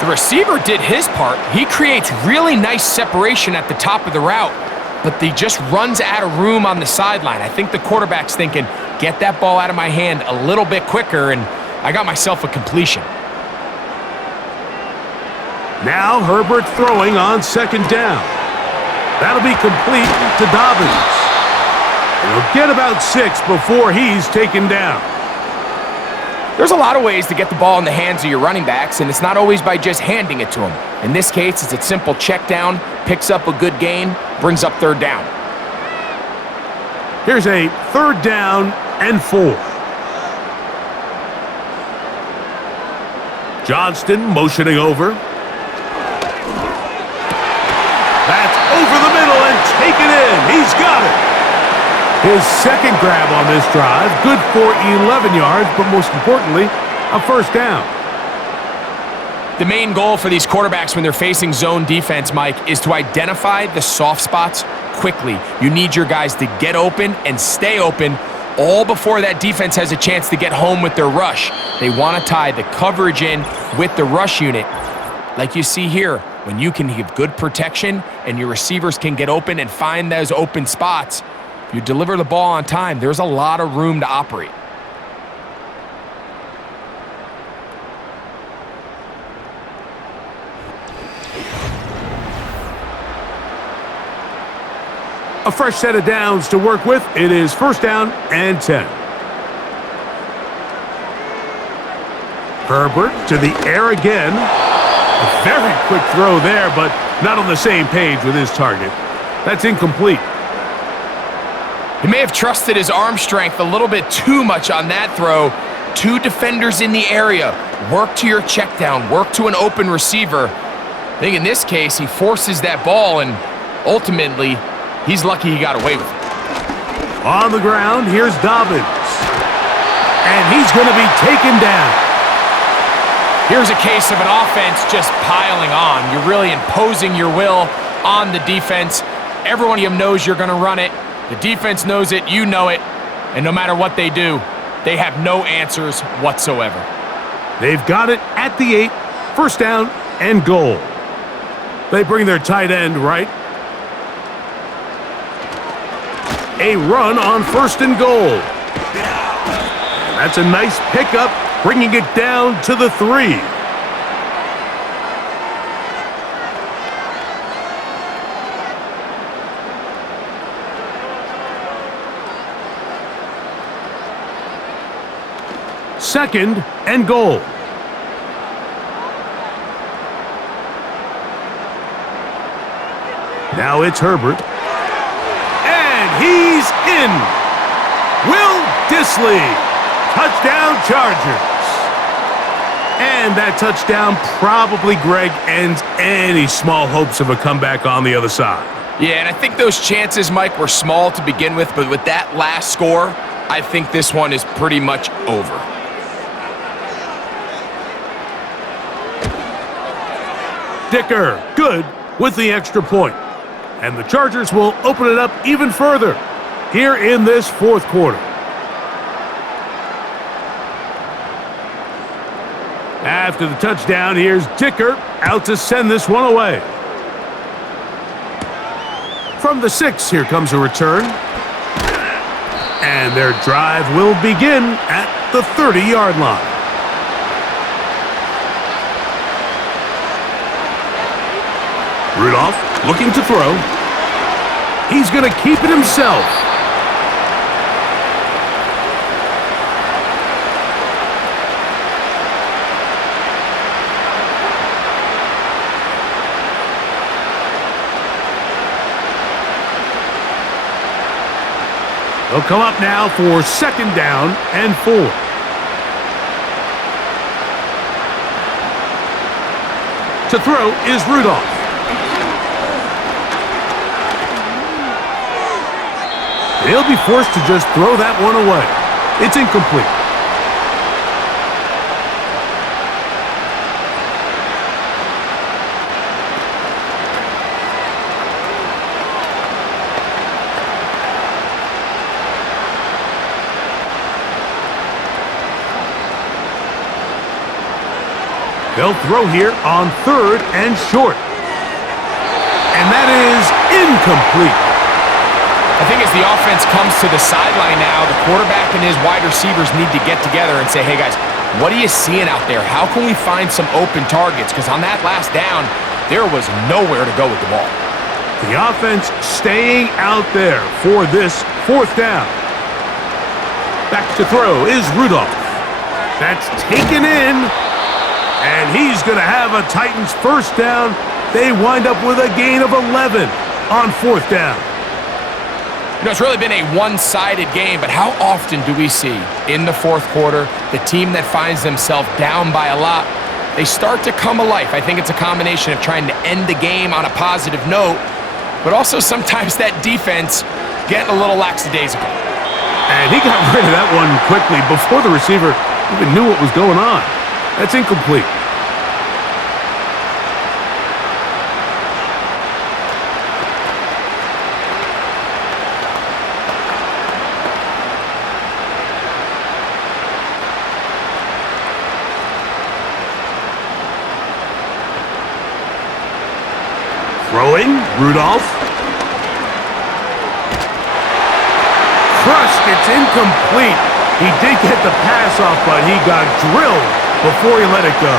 The receiver did his part. He creates really nice separation at the top of the route, but he just runs out of room on the sideline. I think the quarterback's thinking, get that ball out of my hand a little bit quicker, and I got myself a completion. Now Herbert throwing on 2nd down. That'll be complete to Dobbins. He'll get about 6 before he's taken down. There's a lot of ways to get the ball in the hands of your running backs, and it's not always by just handing it to them. In this case, it's a simple check down, picks up a good gain, brings up 3rd down. Here's a 3rd down and 4. Johnston motioning over. That's over the middle and taken in. He's got it. His 2nd grab on this drive, good for 11 yards, but most importantly, a 1st down. The main goal for these quarterbacks when they're facing zone defense, Mike, is to identify the soft spots quickly. You need your guys to get open and stay open all before that defense has a chance to get home with their rush. They want to tie the coverage in with the rush unit. Like you see here, when you can give good protection and your receivers can get open and find those open spots, you deliver the ball on time, there's a lot of room to operate. A fresh set of downs to work with. It is 1st down and 10. Herbert to the air again. A very quick throw there, but not on the same page with his target. That's incomplete. He may have trusted his arm strength a little bit too much on that throw. 2 defenders in the area. Work to your check down. Work to an open receiver. I think in this case, he forces that ball, and ultimately, he's lucky he got away with it. On the ground, here's Dobbins. And he's going to be taken down. Here's a case of an offense just piling on. You're really imposing your will on the defense. Everyone knows you're going to run it. The defense knows it, you know it, and no matter what they do, they have no answers whatsoever. They've got it at the 8, 1st down and goal. They bring their tight end right. A run on 1st and goal. That's a nice pickup, bringing it down to the 3. Second and goal. Now it's Herbert. And he's in. Will Dissly. Touchdown Chargers. And that touchdown probably, Greg, ends any small hopes of a comeback on the other side. Yeah, and I think those chances, Mike, were small to begin with, but with that last score, I think this one is pretty much over. Dicker, good with the extra point. And the Chargers will open it up even further here in this 4th quarter. After the touchdown, here's Dicker out to send this one away. From the 6, here comes a return. And their drive will begin at the 30-yard line. Rudolph looking to throw. He's going to keep it himself. They'll come up now for 2nd down and 4. To throw is Rudolph. He'll be forced to just throw that one away. It's incomplete. They'll throw here on 3rd and short. And that is incomplete. I think as the offense comes to the sideline now, the quarterback and his wide receivers need to get together and say, hey guys, what are you seeing out there? How can we find some open targets? Because on that last down, there was nowhere to go with the ball. The offense staying out there for this fourth down. Back to throw is Rudolph. That's taken in, and he's going to have a Titans first down. They wind up with a gain of 11 on fourth down. You know, it's really been a one-sided game, but how often do we see in the fourth quarter the team that finds themselves down by a lot, they start to come alive? I think it's a combination of trying to end the game on a positive note, but also sometimes that defense getting a little lackadaisical. And he got rid of that one quickly before the receiver even knew what was going on. That's incomplete. Throwing, Rudolph. Crushed, it's incomplete. He did get the pass off, but he got drilled before he let it go.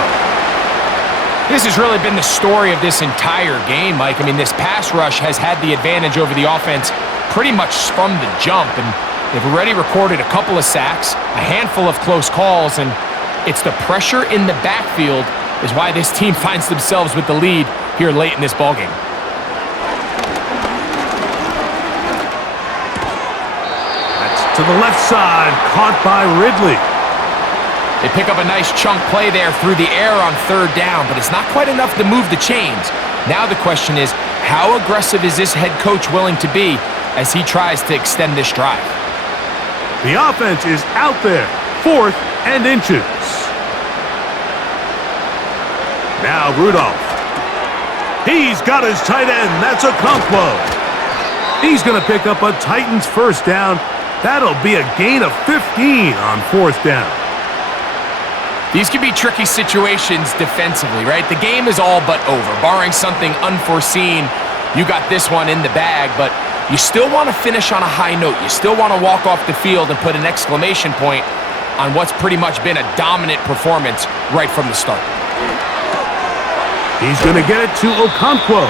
This has really been the story of this entire game, Mike. I mean, this pass rush has had the advantage over the offense pretty much from the jump, and they've already recorded a couple of sacks, a handful of close calls, and it's the pressure in the backfield is why this team finds themselves with the lead here late in this ballgame. To the left side, caught by Ridley. They pick up a nice chunk play there through the air on third down, but it's not quite enough to move the chains. Now the question is, how aggressive is this head coach willing to be as he tries to extend this drive? The offense is out there, 4th and inches. Now Rudolph. He's got his tight end. That's a Okonkwo. He's going to pick up a Titans first down. That'll be a gain of 15 on fourth down. These can be tricky situations defensively, right? The game is all but over. Barring something unforeseen, you got this one in the bag, but you still want to finish on a high note. You still want to walk off the field and put an exclamation point on what's pretty much been a dominant performance right from the start. He's going to get it to Okonkwo.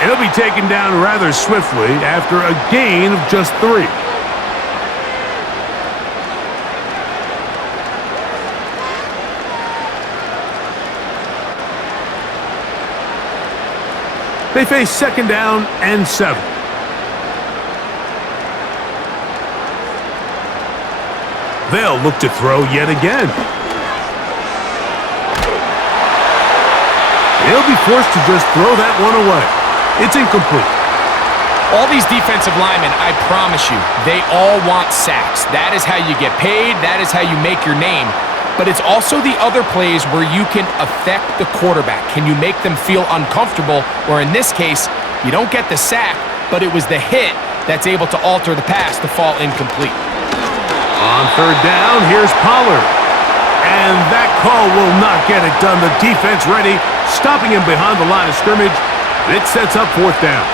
It'll be taken down rather swiftly after a gain of just 3. They face second down and 7. They'll look to throw yet again. He'll be forced to just throw that one away. It's incomplete. All these defensive linemen, I promise you, they all want sacks. That is how you get paid. That is how you make your name. But it's also the other plays where you can affect the quarterback. Can you make them feel uncomfortable? Or in this case, you don't get the sack, but it was the hit that's able to alter the pass to fall incomplete. On third down, here's Pollard. And that call will not get it done. The defense ready, stopping him behind the line of scrimmage. It sets up fourth down.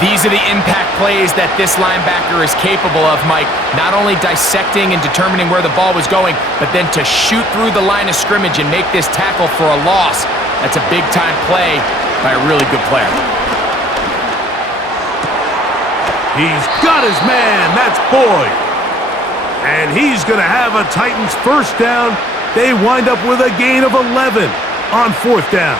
These are the impact plays that this linebacker is capable of, Mike. Not only dissecting and determining where the ball was going, but then to shoot through the line of scrimmage and make this tackle for a loss. That's a big-time play by a really good player. He's got his man. That's Boyd. And he's going to have a Titans first down. They wind up with a gain of 11 on fourth down.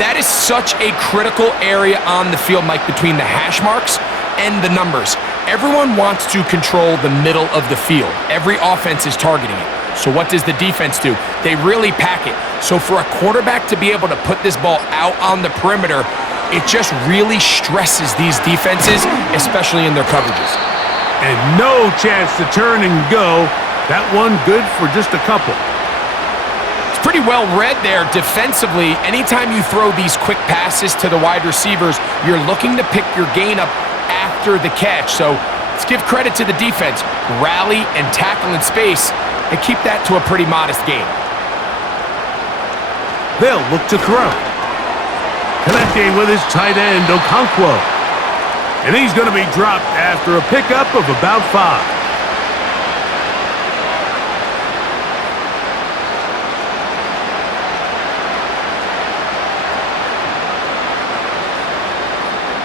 That is such a critical area on the field, Mike, between the hash marks and the numbers. Everyone wants to control the middle of the field. Every offense is targeting it. So what does the defense do? They really pack it. So for a quarterback to be able to put this ball out on the perimeter, it just really stresses these defenses, especially in their coverages. And no chance to turn and go. That one good for just a couple. Pretty well read there defensively. Anytime you throw these quick passes to the wide receivers, you're looking to pick your gain up after the catch. So let's give credit to the defense. Rally and tackle in space and keep that to a pretty modest gain. They'll look to throw. Connecting with his tight end, Okonkwo. And he's going to be dropped after a pickup of about 5.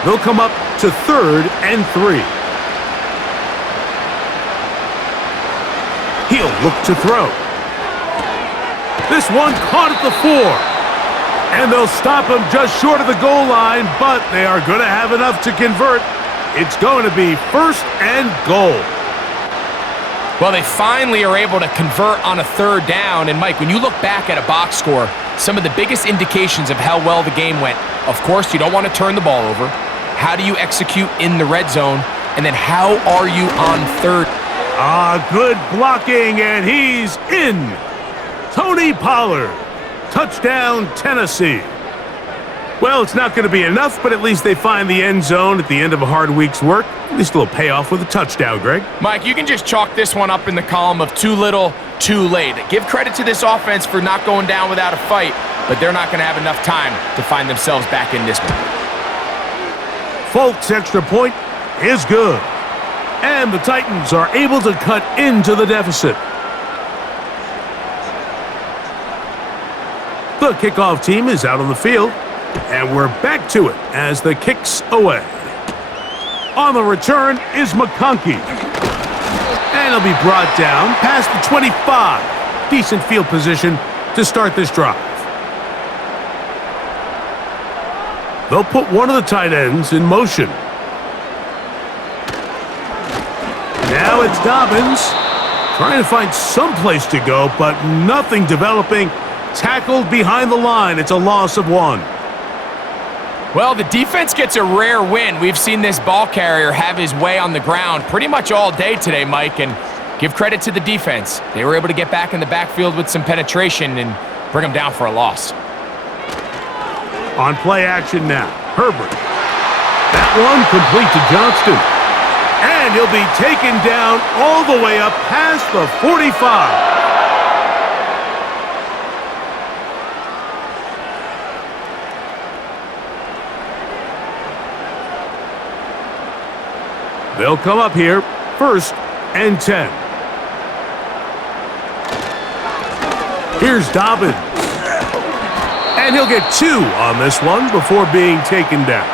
They'll come up to 3rd and 3. He'll look to throw. This one caught at the 4. And they'll stop him just short of the goal line, but they are going to have enough to convert. It's going to be 1st and goal. Well, they finally are able to convert on a 3rd down. And, Mike, when you look back at a box score, some of the biggest indications of how well the game went, of course, you don't want to turn the ball over. How do you execute in the red zone? And then how are you on 3rd? Good blocking, and he's in. Tony Pollard. Touchdown, Tennessee. Well, it's not going to be enough, but at least they find the end zone at the end of a hard week's work. At least a little payoff with a touchdown, Greg. Mike, you can just chalk this one up in the column of too little, too late. Give credit to this offense for not going down without a fight, but they're not going to have enough time to find themselves back in this one. Folk's extra point is good. And the Titans are able to cut into the deficit. The kickoff team is out on the field, and we're back to it as the kick's away. On the return is McConkey. And he'll be brought down past the 25. Decent field position to start this drive. They'll put one of the tight ends in motion. Now it's Dobbins trying to find some place to go, but nothing developing. Tackled behind the line. It's a loss of 1. Well, the defense gets a rare win. We've seen this ball carrier have his way on the ground pretty much all day today, Mike, and give credit to the defense. They were able to get back in the backfield with some penetration and bring them down for a loss. On play action now, Herbert. That one complete to Johnston. And he'll be taken down all the way up past the 45. They'll come up here, 1st and 10. Here's Dobbins. And he'll get 2 on this one before being taken down.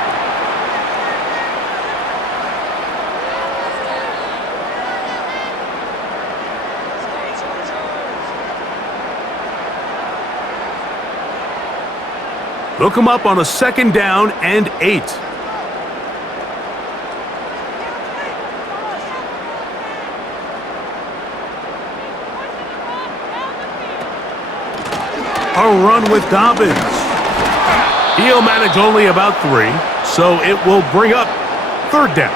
They'll come up on a 2nd down and 8. A run with Dobbins. He'll manage only about 3, so it will bring up 3rd down.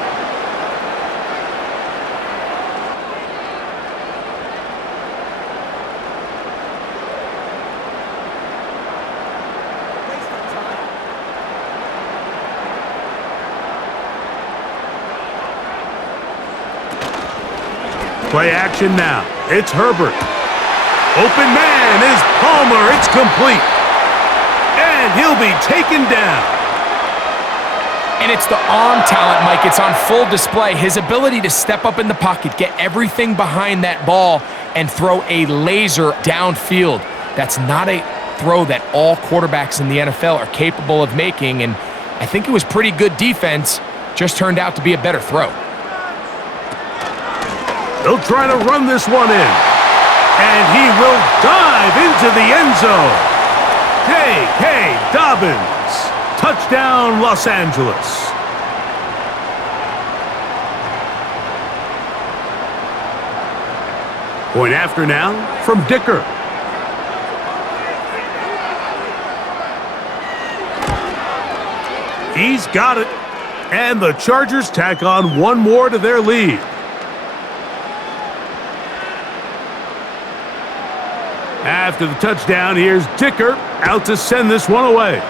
Play action now. It's Herbert. Open man is Palmer. It's complete. And he'll be taken down. And it's the arm talent, Mike. It's on full display. His ability to step up in the pocket, get everything behind that ball, and throw a laser downfield. That's not a throw that all quarterbacks in the NFL are capable of making, and I think it was pretty good defense. Just turned out to be a better throw. They'll try to run this one in. And he will dive into the end zone. J.K. Dobbins. Touchdown, Los Angeles. Point after now from Dicker. He's got it. And the Chargers tack on one more to their lead. After the touchdown, here's Dicker out to send this one away.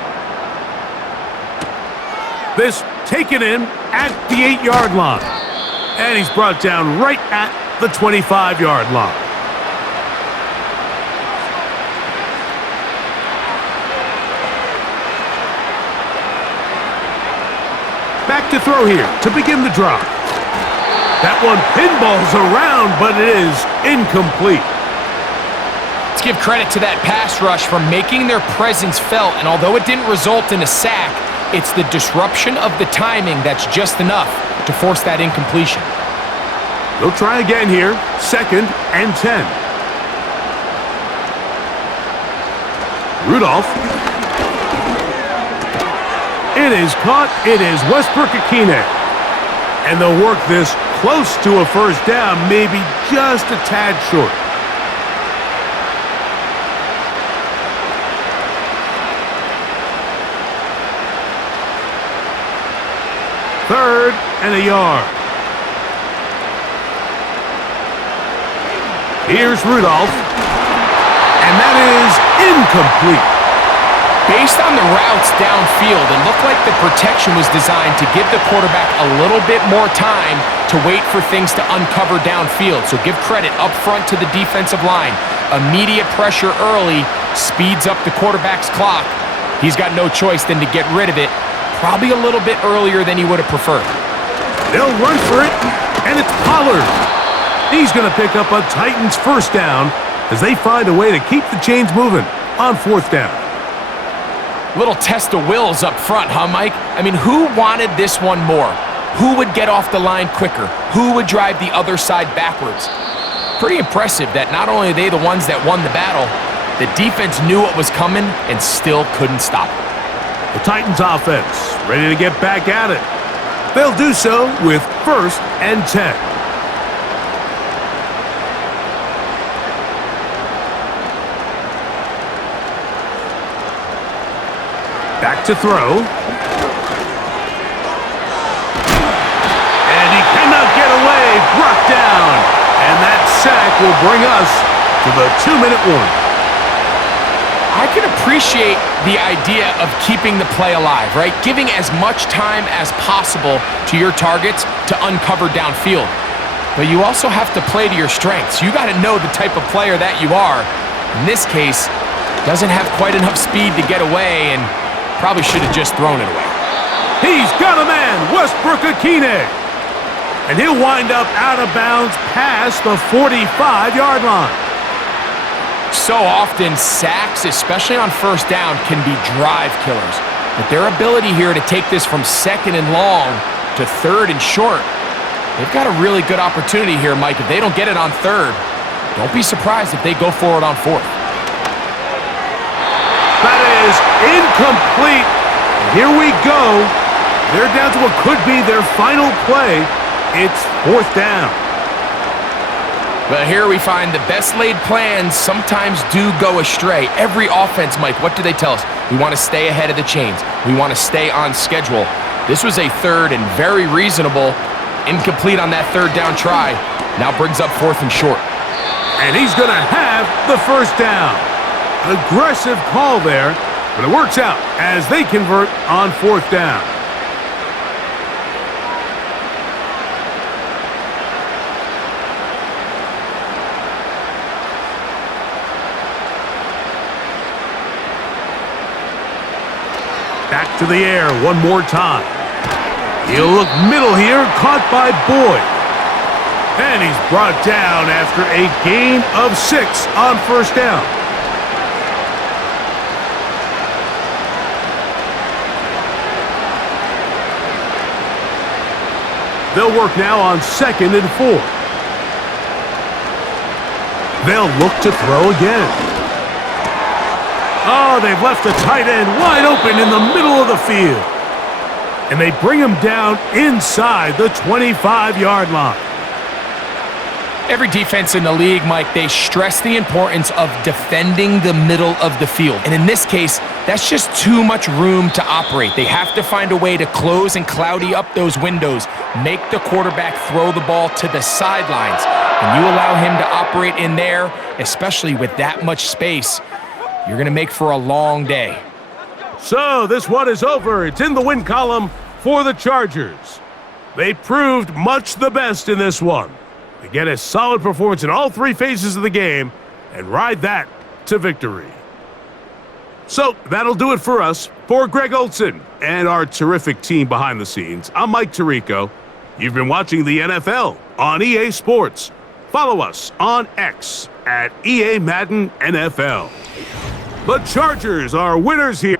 This taken in at the 8-yard line. And he's brought down right at the 25-yard line. Back to throw here to begin the drive. That one pinballs around, but it is incomplete. Let's give credit to that pass rush for making their presence felt, and although it didn't result in a sack, It's the disruption of the timing that's just enough to force that incompletion. They'll try again here. 2nd and 10. Rudolph. It is caught. It is Westbrook-Akine. And they'll work this close to a first down, maybe just a tad short. Third and a yard. Here's Rudolph. And that is incomplete. Based on the routes downfield, it looked like the protection was designed to give the quarterback a little bit more time to wait for things to uncover downfield. So give credit up front to the defensive line. Immediate pressure early speeds up the quarterback's clock. He's got no choice than to get rid of it, probably a little bit earlier than he would have preferred. They'll run for it, and it's Pollard. He's going to pick up a Titans first down as they find a way to keep the chains moving on 4th down. Little test of wills up front, huh, Mike? I mean, who wanted this one more? Who would get off the line quicker? Who would drive the other side backwards? Pretty impressive that not only are they the ones that won the battle, the defense knew what was coming and still couldn't stop it. The Titans offense ready to get back at it. They'll do so with 1st and 10. Back to throw. And he cannot get away. Brought down. And that sack will bring us to the 2-minute warning. I can appreciate the idea of keeping the play alive, right? Giving as much time as possible to your targets to uncover downfield. But you also have to play to your strengths. You got to know the type of player that you are. In this case, doesn't have quite enough speed to get away and probably should have just thrown it away. He's got a man, Westbrook-Akine. And he'll wind up out of bounds past the 45-yard line. So often, sacks, especially on first down, can be drive killers. But their ability here to take this from 2nd and long to 3rd and short, they've got a really good opportunity here, Mike. If they don't get it on 3rd, don't be surprised if they go for it on 4th. That is incomplete. And here we go. They're down to what could be their final play. It's 4th down. But here we find the best laid plans sometimes do go astray. Every offense, Mike, what do they tell us? We want to stay ahead of the chains. We want to stay on schedule. This was a 3rd and very reasonable. Incomplete on that 3rd down try. Now brings up 4th and short. And he's going to have the first down. An aggressive call there, but it works out as they convert on 4th down. Back to the air one more time. He'll look middle here, caught by Boyd. And he's brought down after a gain of 6 on first down. They'll work now on 2nd and 4. They'll look to throw again. Oh, they've left the tight end wide open in the middle of the field. And they bring him down inside the 25-yard line. Every defense in the league, Mike, they stress the importance of defending the middle of the field. And in this case, that's just too much room to operate. They have to find a way to close and cloudy up those windows, make the quarterback throw the ball to the sidelines. And you allow him to operate in there, especially with that much space, you're going to make for a long day. So this one is over. It's in the win column for the Chargers. They proved much the best in this one. They get a solid performance in all 3 phases of the game and ride that to victory. So that'll do it for us. For Greg Olson and our terrific team behind the scenes, I'm Mike Tirico. You've been watching the NFL on EA Sports. Follow us on X at EA Madden NFL. The Chargers are winners here.